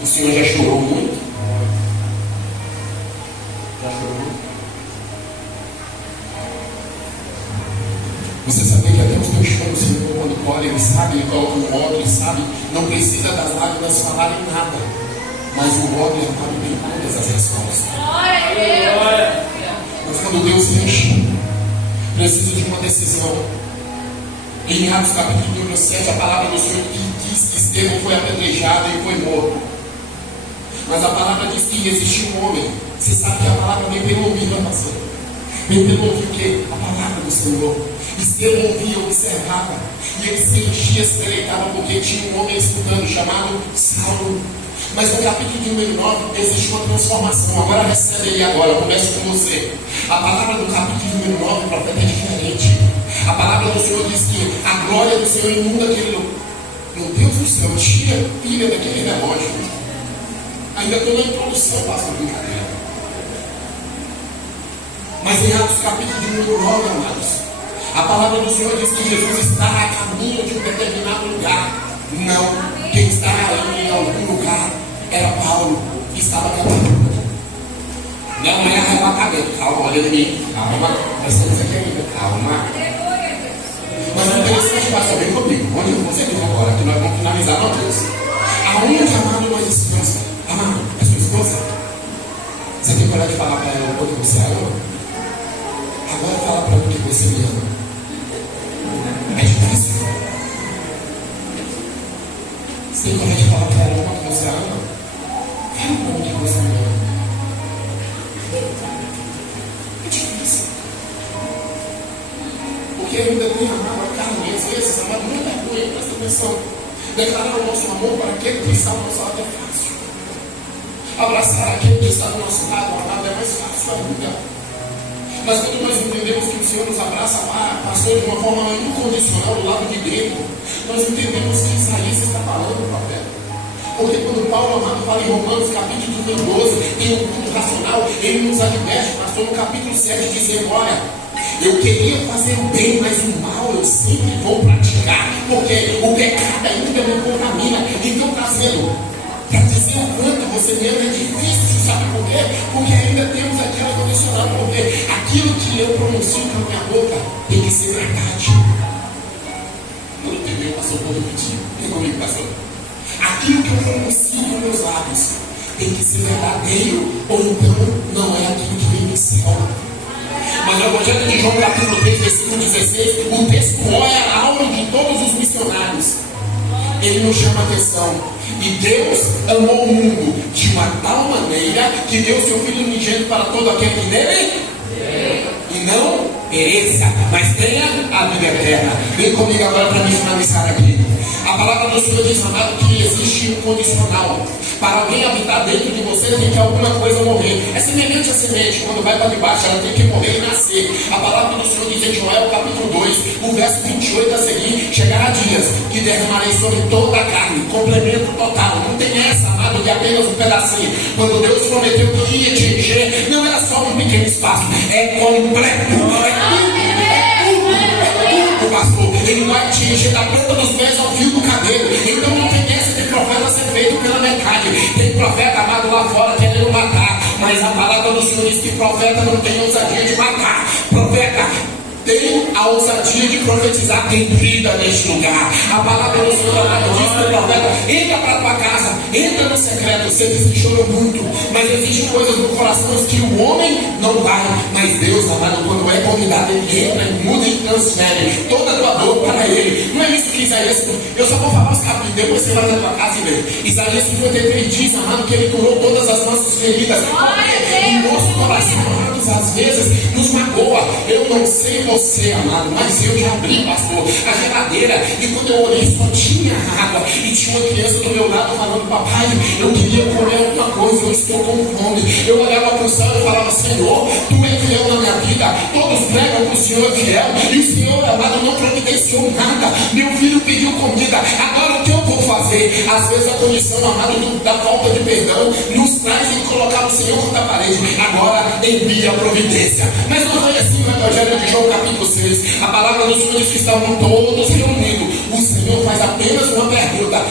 O Senhor já chorou muito? Já chorou muito? Você sabia que até os teus choros, Senhor, quando colhe, ele sabe, ele coloca um óleo, ele sabe, não precisa das lágrimas falarem nada, mas o óleo tem todas as respostas. Glória a Deus. Mas quando Deus enche, precisa de uma decisão. Em Atos capítulo número 7, a palavra do Senhor diz que Estevão foi apedrejado e foi morto. Mas a palavra diz que existiu um homem. Você sabe que a palavra vem pelo ouvido, pastor. Vem pelo ouvido o quê? A palavra do Senhor. Estevão ouvia, observava, e ele se enchia, se deleitava, porque tinha um homem escutando, chamado Saulo. Mas no capítulo de número 9 existe uma transformação. Agora recebe ele agora, eu começo com você. A palavra do capítulo de número 9, profeta, é diferente. A palavra do Senhor diz que a glória do Senhor inunda aquele lugar. Meu Deus do céu, tira a pilha daquele relógio. Ainda estou na introdução, pastor, brincadeira. Mas em Atos capítulo de número 9, amados, a palavra do Senhor diz que Jesus está a caminho de um determinado lugar. Não, quem estava indo em algum lugar era Paulo, que estava caminhando. Não é arrebatamento, calma, olha em mim, calma, nós estamos aqui ainda, calma. Mas o interessante, pastor, vem comigo, onde você vem agora, que nós vamos finalizar uma vez. Aonde, amado, nós estamos? Amado, é sua esposa? Você tem coragem de falar para ela o quanto você a ama? Agora fala para ela o que você me ama. É difícil. Você tem coragem de falar para ela o quanto você a ama? Fala para ela o que você me ama. É difícil. Porque ainda tem amado a carne, às vezes, amado, não é vergonha, presta atenção. Declarar o nosso amor para aquele que está ao nosso lado é fácil. Abraçar aquele que está do nosso lado, amado, é mais fácil ainda. Mas quando nós entendemos que o Senhor nos abraça, passou de uma forma incondicional do lado de dentro, nós entendemos que Isaías está falando, profeta. Porque quando Paulo, amado, fala em Romanos, capítulo 12, tem um culto racional, ele nos adverte, pastor, no capítulo 7, dizendo: olha, eu queria fazer o bem, mas o mal eu sempre vou praticar, porque o pecado ainda me contamina. Então, trazendo para dizer o quanto você mesmo é difícil, sabe por quê? Porque ainda temos aquilo condicionado por quê? Aquilo que eu pronuncio com a minha boca tem que ser verdade. Não entendeu, pastor? Vou repetir. Vem comigo, pastor. Aquilo que eu pronuncio com meus lábios tem que ser verdadeiro, ou então não é aquilo que vem do céu. Mas no Evangelho de João, capítulo 3, versículo 16, o texto olha a aula de todos os missionários. Ele nos chama a atenção. E Deus amou o mundo de uma tal maneira que deu seu Filho unigênito para todo aquele que nele e não pereça, mas tenha a vida eterna. Vem comigo agora para me finalizar aqui. A palavra do Senhor diz, amado, que existe um condicional. Para alguém habitar dentro de você, tem que alguma coisa morrer. É semelhante a semente, quando vai para debaixo, ela tem que morrer e nascer. A palavra do Senhor diz em Joel, capítulo 2, o verso 28 a seguir: chegará dias que derramarei sobre toda a carne. Complemento total. Não tem essa, amado, de apenas um pedacinho. Quando Deus prometeu que ia te encher, não era só um pequeno espaço, é completo. Pastor, ele vai te encher da ponta dos pés ao fio do cabelo. Então não tem essa de profeta ser feito pela metade. Tem profeta amado lá fora querendo matar, mas a palavra do Senhor diz que profeta não tem ousadia de matar. Profeta tem a ousadia de profetizar, tem vida neste lugar. A palavra do Senhor amado diz para o profeta: entra para a tua casa, entra no secreto. Você diz que chorou muito, mas existem coisas no coração que o homem não vai, mas Deus, amado, quando é convidado, ele entra e muda e transfere toda a tua dor para ele. Não é isso que Isaías, eu só vou falar os capítulos, depois você vai na tua casa e vê. Isaías 53 diz, amado, que ele curou todas as nossas feridas. O nosso coração, amados, às vezes nos magoa. Eu não sei você, amado, mas eu já abri, pastor, a geladeira, e quando eu olhei só tinha água, e tinha uma criança do meu lado falando: papai, eu queria comer alguma coisa, eu estou com fome. Eu olhava para o céu e falava: Senhor, tu é fiel na minha vida, todos pregam que o Senhor é fiel, e o Senhor, amado, não providenciou nada. Meu filho pediu comida, agora o que eu vou fazer? Às vezes a condição, amado, da falta de perdão nos traz em colocar o Senhor contra a parede. Agora envia a providência. Mas não foi assim no Evangelho de João, capítulo 6. A palavra do Senhor diz que estavam todos reunidos. O Senhor faz apenas uma pergunta: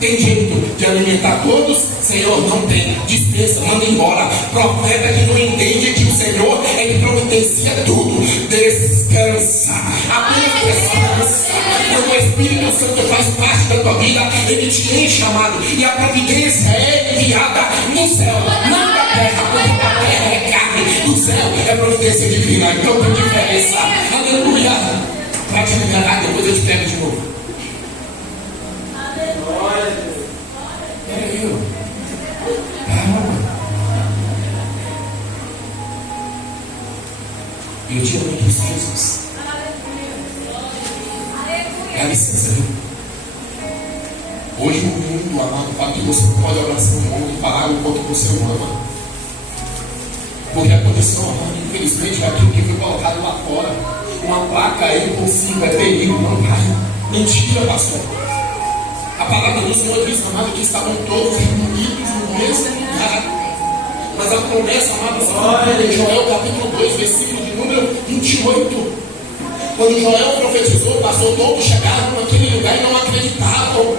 tem jeito de alimentar todos? Senhor, não tem. Dispensa, manda embora. Profeta que não entende que o Senhor é que providencia tudo. Descansa. Apenas descansa. Quando o Espírito Santo faz parte da tua vida, ele te enche, amado, e a providência é enviada no céu, não da terra, porque a terra é carne. Do céu é providência divina. Então tem diferença. Aleluia. Vai te liberar, depois eu te pego de novo. Eu te amo, Jesus. Dá licença, viu? Hoje o mundo, amado, fala que você pode abraçar o mundo e falar o quanto você o ama. Porque a condição, amado, infelizmente, é aquilo que foi colocado lá fora. Uma placa é impossível, é perigo, não vai. Mentira, pastor. A palavra do Senhor diz, amado, que estavam todos reunidos no mesmo lugar. Mas a promessa, amado, em Joel capítulo 2, versículo de número 28. Quando Joel profetizou, pastor, todos chegaram naquele lugar e não acreditavam.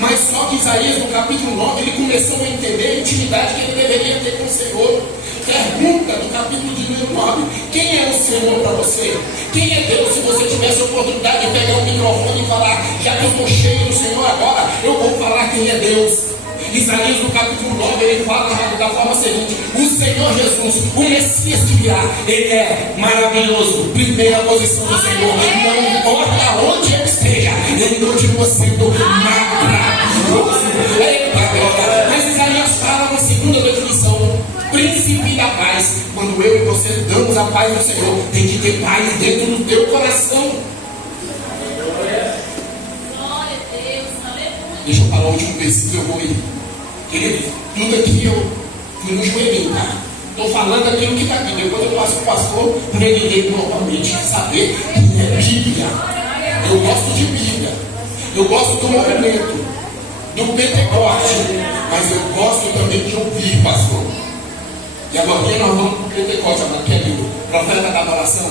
Mas só que Isaías, no capítulo 9, ele começou a entender a intimidade que ele deveria ter com o Senhor. Pergunta do capítulo de número 9: quem é o Senhor para você? Quem é Deus? Se você tivesse a oportunidade de pegar o microfone e falar: já que eu estou cheio do Senhor agora, eu vou falar quem é Deus. Isaías no capítulo 9, ele fala da forma seguinte: o Senhor Jesus, o Messias que virá, ele é maravilhoso. Primeira posição do Senhor, não importa onde ele esteja, ele continua sendo maravilhoso. Mas Isaías fala na segunda definição: príncipe da paz. Quando eu e você damos a paz do Senhor, tem que ter paz dentro do teu coração. Deixa eu falar o último versículo, eu vou ir. Querido, tudo aqui eu fui no joelhinho, tá? Estou falando aqui o que está aqui. Depois eu passo para o pastor para ele novamente saber que é Bíblia. Eu gosto de Bíblia. Eu gosto do movimento, do Pentecoste. Mas eu gosto também de ouvir, pastor. E agora nós vamos para o Pentecoste, que é o profeta da adoração.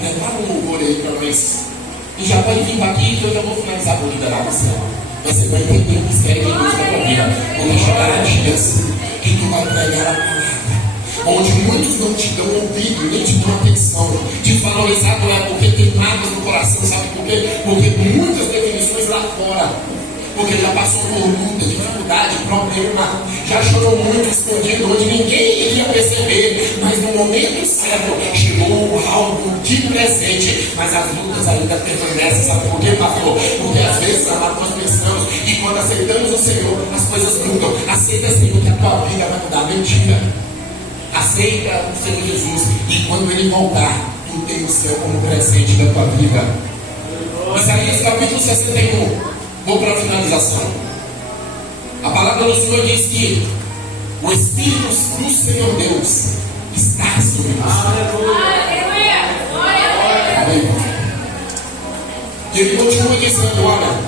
Prepara um louvor aí para nós. E já pode vir aqui que eu já vou finalizar a liderar no céu. você vai entender o mistério de Deus na tua vida. Quando chegará dias que tu vai pregar a palavra, onde muitos não te dão ouvido, nem te dão atenção. Desvalorizado é porque tem mágoas no coração, sabe por quê? Porque muitas definições lá fora, porque já passou por luta, dificuldade, problema, já chorou muito escondido, onde ninguém iria perceber, mas no momento certo chegou algo de presente, mas as lutas ainda permanecem, sabe por quê, pastor? Porque às vezes, amado, nós pensamos que quando aceitamos o Senhor, as coisas mudam. Aceita, Senhor, que a tua vida vai mudar. Mentira. Aceita o Senhor Jesus, e quando Ele voltar, tu tem o céu como presente da tua vida. Isaías capítulo 61. Vou para a finalização. A palavra do Senhor diz que o Espírito do Senhor Deus está sobre você. Aleluia. E ele continua dizendo: olha,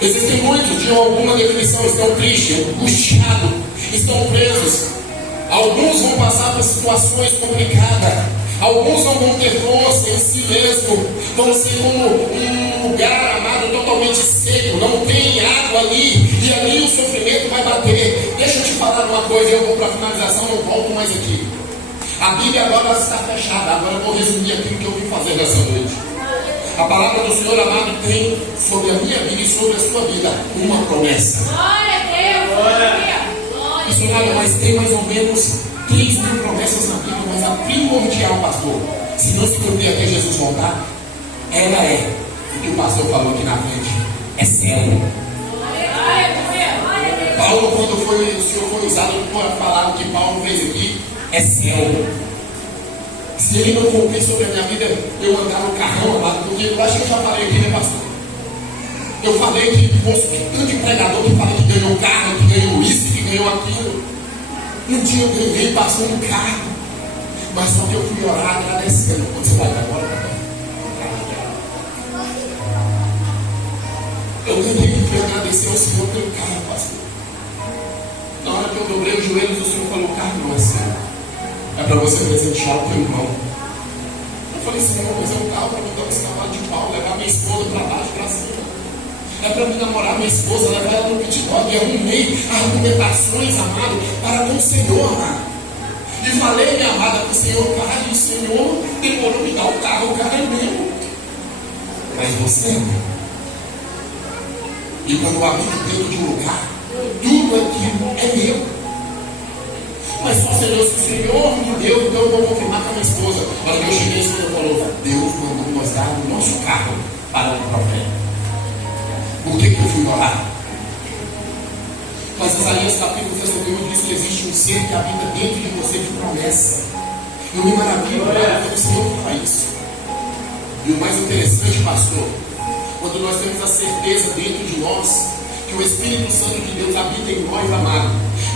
existem muitos, de alguma definição, estão tristes, angustiados, estão presos. Alguns vão passar por situações complicadas. Alguns não vão ter força em si mesmo. Vão ser como um lugar, amado, totalmente seco. Não tem água ali. E ali o sofrimento vai bater. Deixa eu te falar uma coisa. Eu vou para a finalização, não volto mais aqui. A Bíblia agora está fechada. Agora eu vou resumir aquilo que eu vim fazer nessa noite. A palavra do Senhor, amado, tem sobre a minha vida e sobre a sua vida uma promessa. Glória a Deus. Glória a Deus. Missionário, mas tem mais ou menos 3.000 promessas na Bíblia, mas a primordial, pastor, se não se cumprir até Jesus voltar, ela é o que o pastor falou aqui na frente: é céu. Paulo, quando o Senhor foi usado para falar o que Paulo fez aqui, é céu. Se ele não cumprir sobre a minha vida, eu andar no carrão, amado, porque eu acho que eu já falei aqui, né, pastor? Eu falei que tanto de pregador que fala que ganhou carro, que ganhou isso, que ganhou aquilo. Um dia eu ganhei, passou um carro, mas só que eu fui orar agradecendo. Quando você vai agora, eu ganhei e fui agradecer ao Senhor pelo carro, pastor. Na hora que eu dobrei os joelhos, o Senhor falou: o carro não é seu, é para você presentear o teu irmão. Eu falei: Senhor, mas é um carro para me dar esse cavalo de pau, levar minha esposa para baixo, para cima. É para me namorar minha esposa, levar ela no pitidogue. E arrumei argumentações, amado, para com o Senhor, amado. E falei, minha amada, para o Senhor: Pai, o Senhor demorou me dar o carro é meu. Mas você é meu. E quando eu habito dentro de um lugar, tudo aquilo é meu. Mas só Senhor, se o Senhor me deu, então eu vou confirmar com a minha esposa. Quando eu cheguei, a esposa falou: Deus mandou nós dar o nosso carro para o profeta. Por que eu fui orar? Mas Isaías capítulo 61 diz que existe um ser que habita dentro de você de promessa. Eu me maravilho quando o Senhor fala isso. E o mais interessante, pastor, quando nós temos a certeza dentro de nós que o Espírito Santo de Deus habita em nós, amado.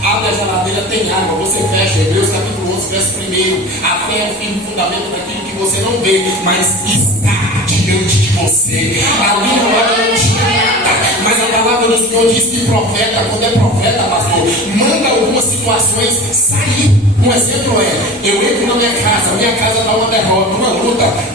Abre a geladeira, tem água, você fecha. Hebreus capítulo 11, verso 1. A fé é o firme fundamento daquilo que você não vê, mas está diante de você. Ali não é mas a palavra do Senhor diz que profeta, quando é profeta, pastor, manda algumas situações sair. Um exemplo é: eu entro na minha casa está uma derrota, uma luta.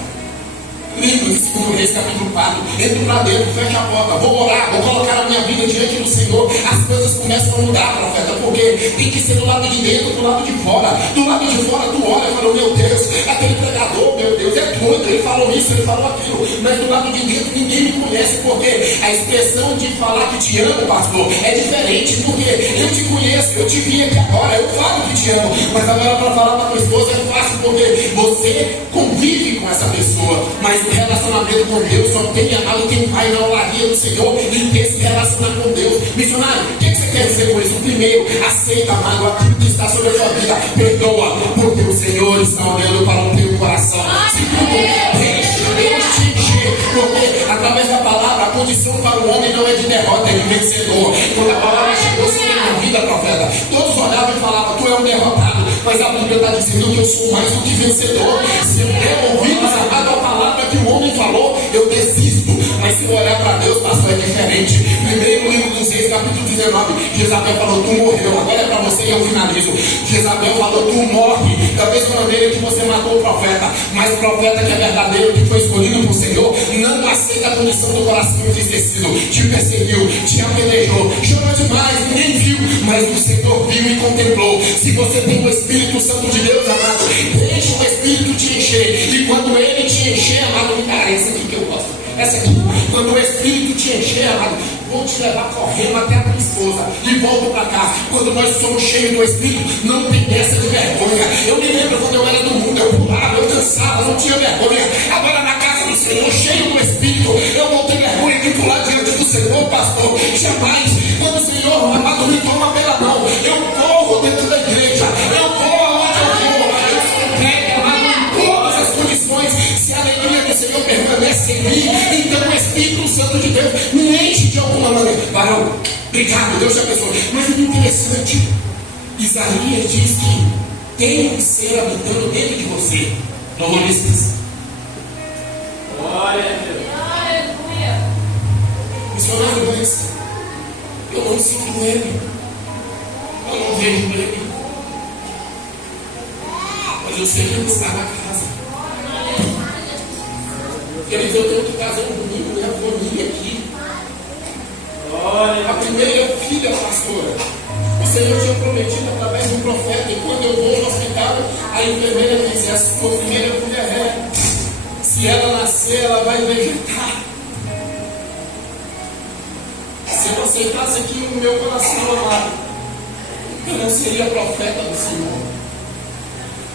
Livro de 2 Reis, capítulo 4. Entro para dentro, fecho a porta, vou orar, vou colocar a minha vida diante do Senhor. As coisas começam a mudar, profeta, porque tem que ser do lado de dentro, do lado de fora. Do lado de fora, tu olha e fala: meu Deus, aquele pregador, meu Deus, é doido, ele falou isso, ele falou aquilo. Mas do lado de dentro, ninguém me conhece, porque a expressão de falar que te amo, pastor, é diferente. Porque eu te conheço, eu te vi aqui agora, eu falo que te amo. Mas agora, para falar para tua esposa é fácil, porque você convive com essa pessoa. Mas o relacionamento com Deus só tem, amado, quem vai na olaria do Senhor e quer se relacionar com Deus. Missionário, o que você quer dizer com isso? Primeiro, aceita, amado, aquilo que está sobre a sua vida. Perdoa, porque o Senhor está olhando para o teu coração. Segundo, deixe Deus te encher, porque através da palavra, a condição para o homem não é de derrota, é de vencedor. Quando a palavra chegou sobre a minha vida, profeta, todos olhavam e falavam: tu é um derrotado. Mas a Bíblia está dizendo que eu sou mais do que vencedor. Se eu der ouvidos, amado, a palavra que o homem falou, eu desisto. Mas se eu olhar para Deus, pastor, é diferente. Primeiro livro dos Reis, capítulo 19. 19, Jezabel falou, tu morreu. Agora é para você e eu finalizo. Jezabel falou, tu morre. Da mesma maneira que você matou o profeta. Mas o profeta que é verdadeiro, que foi escolhido por Senhor, não aceita a punição do coração entristecido. Te perseguiu, te apedrejou, chorou demais, ninguém viu, mas o Senhor viu e contemplou. Se você tem o Espírito Santo de Deus, amado, deixa o Espírito te encher. E quando ele te encher, amado, cara, essa aqui que eu gosto. Essa aqui, quando o Espírito te encher, amado, vou te levar correndo até a tua esposa e volto para cá. Quando nós somos cheios do Espírito, não tem dessa de vergonha. Eu me lembro quando eu era do mundo, eu pulava, eu dançava, não tinha vergonha. Agora na casa do Senhor, cheio do Espírito, eu não tenho vergonha de pular diante do Senhor, pastor. Jamais. Quando o Senhor, amado, me toma pela mão, eu corro dentro da igreja, eu corro aonde eu vou, eu sou entregue, amado, em todas as condições. Se a alegria do Senhor permanece em mim, então o Espírito Santo de Deus me enche de alguma maneira. Varão, obrigado, Deus te abençoe. Mas o interessante, Isaías diz que tem que ser habitando dentro de você. Novolistas. Glória a Deus. Aleluia. Missionário, mas eu não sinto ele. Eu não vejo ele. Mas eu sei que ele está na casa. Ele veio dentro de casa no domingo, né? A família aqui. A primeira filha, pastora. O Senhor tinha prometido através de um profeta. E quando eu vou no hospital, a enfermeira me disse: a sua primeira filha é. Se ela nascer, ela vai vegetar. Se eu aceitasse aqui no meu coração, amado, eu não seria profeta do Senhor.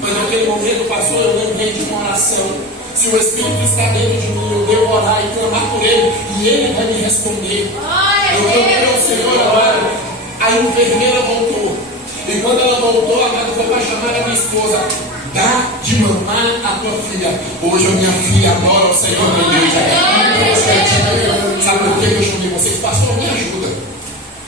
Mas naquele momento, pastor, eu lembrei de uma oração. Se o Espírito está dentro de mim, eu devo orar e clamar por Ele, e Ele vai me responder. Eu clamei ao Senhor agora. A enfermeira voltou. E quando ela voltou, amado, foi para chamar a minha esposa. Dá de mamar a tua filha. Hoje a minha filha adora o Senhor na igreja. Sabe por que eu chamei vocês? Pastor, me ajuda.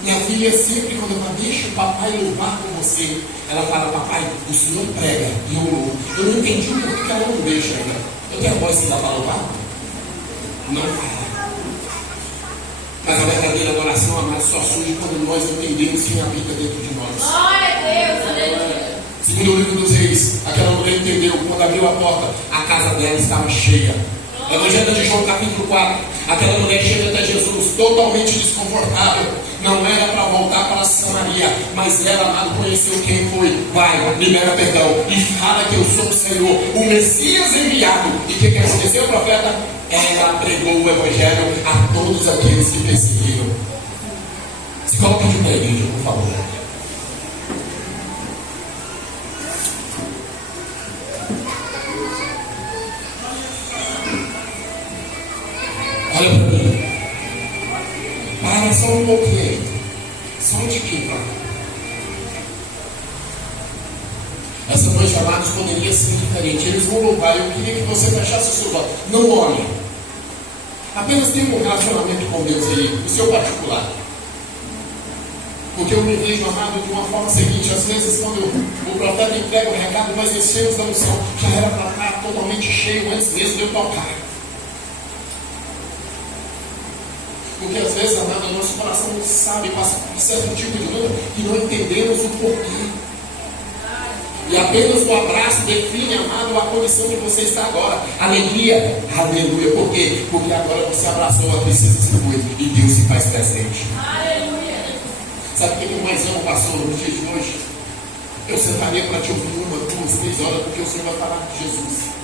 Minha filha sempre, quando ela deixa o papai louvar com você, ela fala: papai, o Senhor prega e eu louvo. Eu não entendi o porquê que ela não deixa ainda. Eu tenho a voz assim, dá para louvar? Não fala. Mas a verdadeira adoração, amado, só surge quando nós entendemos quem habita dentro de nós. Glória a Deus, aleluia. Segundo o livro dos Reis, aquela mulher entendeu, quando abriu a porta, a casa dela estava cheia. Evangelho de João, capítulo 4. Aquela mulher chega até Jesus, totalmente desconfortável. Não era para voltar para Samaria, mas ela, amado, conheceu quem foi. Vai, libera perdão e fala que eu sou o Senhor, o Messias enviado. E o que aconteceu, profeta? Ela pregou o Evangelho a todos aqueles que perseguiram. Se coloque de pé, igreja, por favor. Olha para mim. Para só um pouquinho. Só um tiquinho, para. Essa noite, amados, poderia ser diferente. Eles vão louvar. Eu queria que você fechasse o seu voto. Não ore. Apenas tenha um relacionamento com Deus aí, o seu particular. Porque eu me vejo, amado, de uma forma seguinte. Às vezes, quando o profeta entrega o recado, nós descemos da unção. Já era para estar totalmente cheio antes mesmo de eu tocar. Porque às vezes, amado, nosso coração não sabe, passa por certo tipo de luta que não entendemos o porquê. E apenas o abraço define, amado, a condição que você está agora. Alegria, aleluia. Por quê? Porque agora você abraçou a princesa se foi e Deus se faz presente. Aleluia. Sabe o que eu mais amo, pastor, no dia de hoje? Eu sentaria para te ouvir 1, 2, 3 horas, porque o Senhor vai falar de Jesus.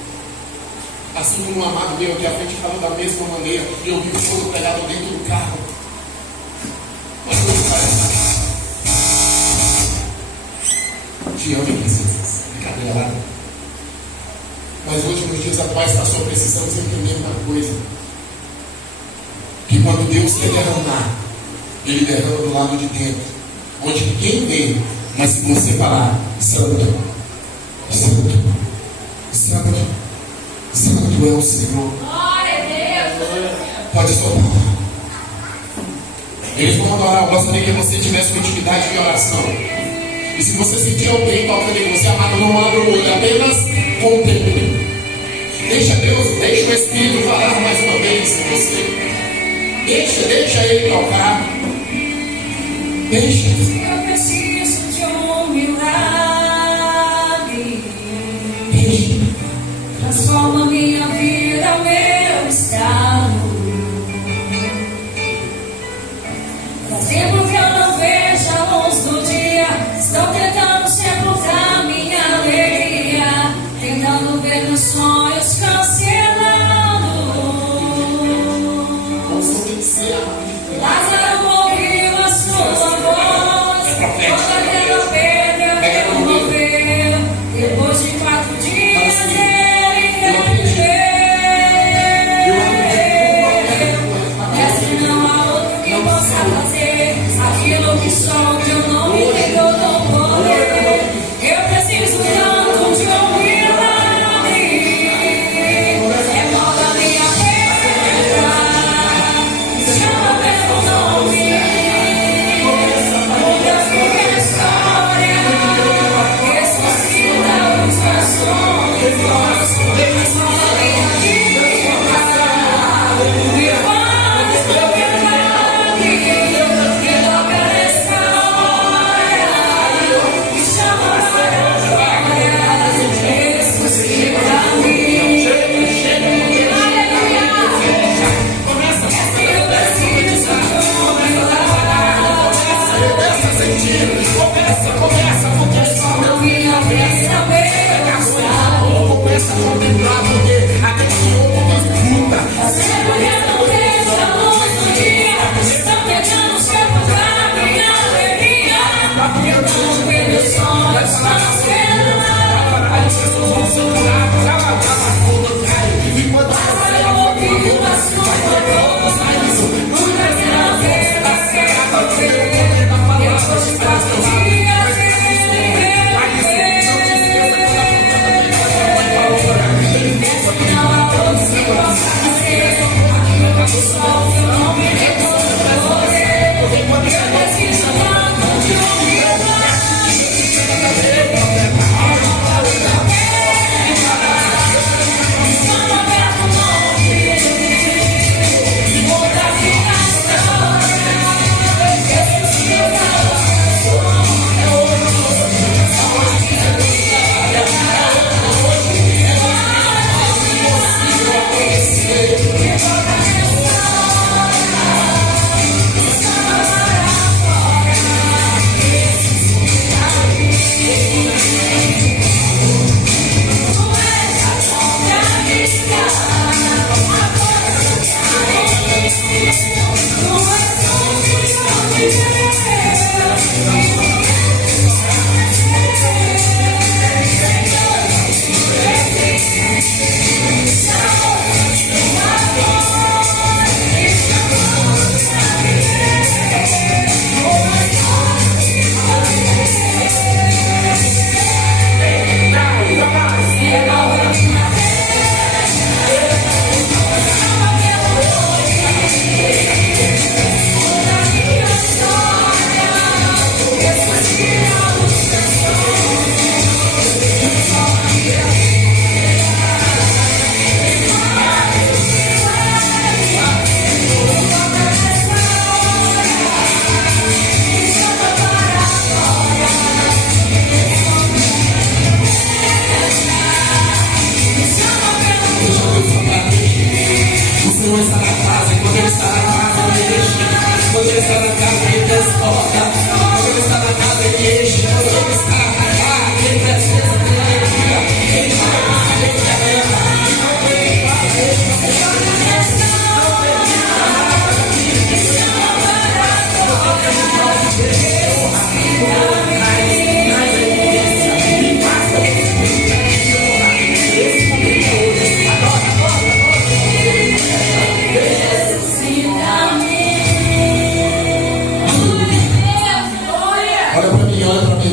Assim como um amado meu aqui à frente falou da mesma maneira, e eu vi o fogo pregado dentro do carro. Mas você vai. Te amo, Jesus. Brincadeira lá. Mas hoje, nos dias atuais, pastor, precisamos entender uma coisa: que quando Deus quer derramar, Ele derrama do lado de dentro, onde ninguém vê. Mas se você falar: Santo, Santo, Santo, Santo é o Senhor. Glória a Deus. Pode soltar. Eles vão adorar. Eu gostaria que você tivesse uma intimidade de oração. E se você sentir alguém tocando em você, amado, não abra o olho, apenas contemple. Deixa Deus, deixa o Espírito falar mais uma vez com você. Deixa Ele tocar. Deixa. Eu preciso de um milagre. Deixa. Transforma minha vida, meu estado. Faz tempo que eu não vejo a luz do dia. Estão tentando sepultar minha alegria, tentando ver meus sonhos cancelando. Lázaro ouviu a sua voz, toda aquela pedra removeu. Depois de 4 dias ele reviveu. Nessa não há outro que possa fazer aquilo que só o teu nome tem todo o poder. Eu preciso tanto de um milagre. Remova minha pedra, me chama pelo nome. Muda minha história, ressuscita os meus sonhos. Transforma minha vida, me faz meu milagre. Me toca nessa hora, me chama para a glória, ressuscita-me. Aleluia. Eu preciso de um milagre. Começa, porque só Não me apressa, meu começa a contemplar, porque até que ouve escuta. sempre que não vejo a luz do dia, estão tentando sepultar minha alegria, tentando ver meus sonhos cancelar. Lázaro ouviu a sua voz, muda aquela pedra que removeu. Depois de 4 dias não há outro que possa fazer aquilo que só o teu nome tem todo o poder. Eu preciso tanto de um milagre. Chama perto o nome, muda minha história, ressuscita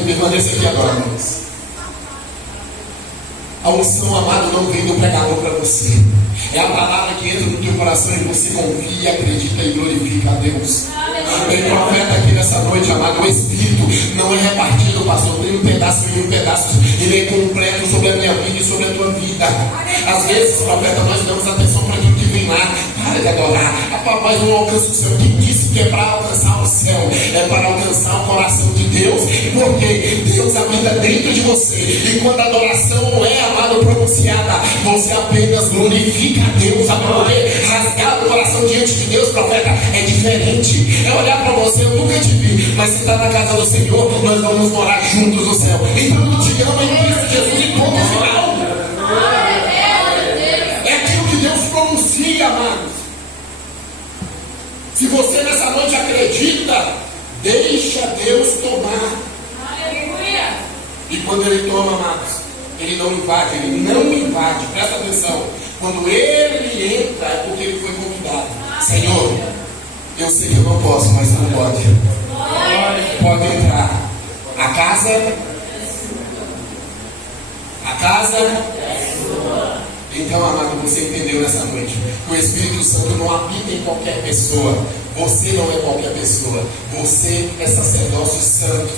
permaneça aqui agora, irmãos. A unção, amado, não vem do pregador para você. É a palavra que entra no teu coração e você confia, acredita e glorifica a Deus. Tem profeta aqui nessa noite, amado. O Espírito não é repartido, pastor. Tem um pedaço e um pedaço. Ele é completo sobre a minha vida e sobre a tua vida. Às vezes, profeta, nós damos atenção para aquilo que vem lá. para de adorar. Mas não alcança o céu. Quem disse que é para alcançar o céu? É para alcançar o coração de Deus, porque Deus habita dentro de você. E quando a adoração não é, amado, pronunciada, você apenas glorifica a Deus. A poder rasgar o coração diante de Deus, profeta, é diferente. É olhar para você, eu nunca te vi, mas se está na casa do Senhor, nós vamos morar juntos no céu. Então eu te amo em Cristo Jesus e ponto final. É aquilo que Deus pronuncia, amados. Se você nessa noite acredita, deixa Deus tomar. Aleluia. E quando Ele toma, amados, Ele não invade, presta atenção. Quando Ele entra, é porque Ele foi convidado. Senhor, eu sei que eu não posso, mas não pode. Pode entrar. A casa é sua. Então, amado, você entendeu nessa noite que o Espírito Santo não habita em qualquer pessoa. Você não é qualquer pessoa. Você é sacerdócio santo.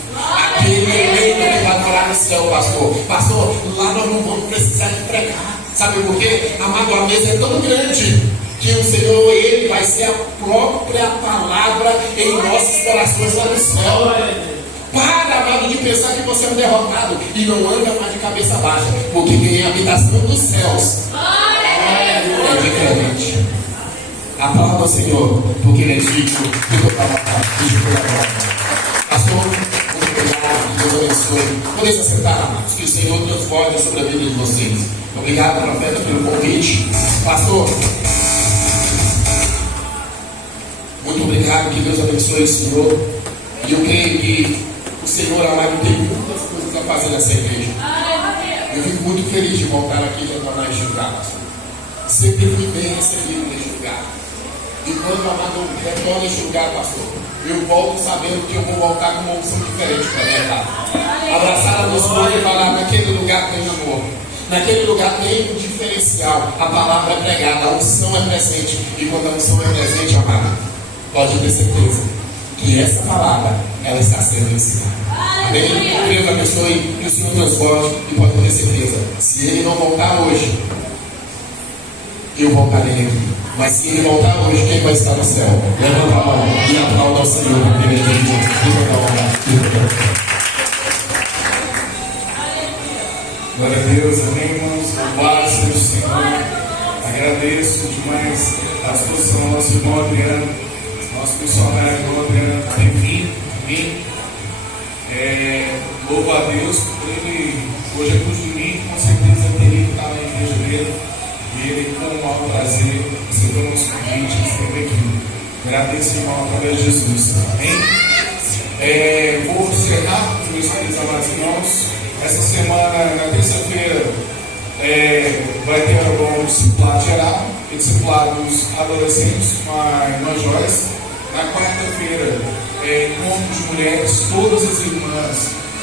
Aquele eleito que vai morar no céu, pastor. Pastor, lá nós não vamos precisar de pregar. Sabe por quê? Amado, a mesa é tão grande que o Senhor, Ele vai ser a própria palavra em nossos corações lá no céu. Para, amado, de pensar que você é um derrotado e não anda mais de cabeça baixa, porque quem é a habitação dos céus é diferente. A palavra do Senhor, porque Ele é digno de toda a palavra. Pastor, muito obrigado, Deus abençoe. Podem se assentar, amados, que o Senhor transborde sobre a vida de vocês. Obrigado, profeta, pelo convite. Pastor, muito obrigado, que Deus abençoe o Senhor. E eu creio que o Senhor amado tem muitas coisas a fazer nessa igreja. Eu fico muito feliz de voltar aqui e retornar este lugar. Sempre fui bem recebido neste lugar. E quando amado eu retorno neste lugar, pastor, eu volto sabendo que eu vou voltar com uma unção diferente para minha casa. Abraçar a meus irmãos e falar: naquele lugar tem amor. Naquele lugar tem um diferencial. A palavra é pregada, a unção é presente. E quando a unção é presente, amado, pode ter certeza que essa palavra, ela está sendo ensinada. Amém? Deus abençoe, que o Senhor transporte, e pode ter certeza, se Ele não voltar hoje, eu voltarei aqui. Mas se Ele voltar hoje, quem vai estar no céu? Levanta a mão e aplauda ao Senhor, porque Ele é digno. Glória a Deus, amém, irmãos. Louvado seja o Senhor. Agradeço demais a exposição do nosso irmão Adriano, nosso missionário irmão Adriano, tem vindo, amém. Louvo a Deus por ele, hoje é cruz de mim, com certeza ele teria que estar na igreja dele, e ele, com o maior prazer, recebeu o nosso convite e esteve aqui. Agradeço, irmão, através de Jesus, amém. Vou encerrar com os meus queridos amados irmãos. Essa semana, na terça-feira, vai ter agora um discipulado geral, discipulado dos adolescentes com a irmã Joyce. Na quarta-feira, encontro de mulheres, todas as irmãs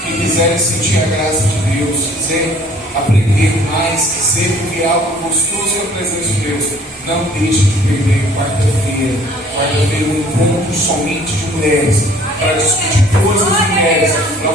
que quiserem sentir a graça de Deus, quiserem aprender mais, quiserem viver algo gostoso na presença de Deus, não deixe de perder quarta-feira. Quarta-feira, um encontro somente de mulheres, para discutir coisas de mulheres.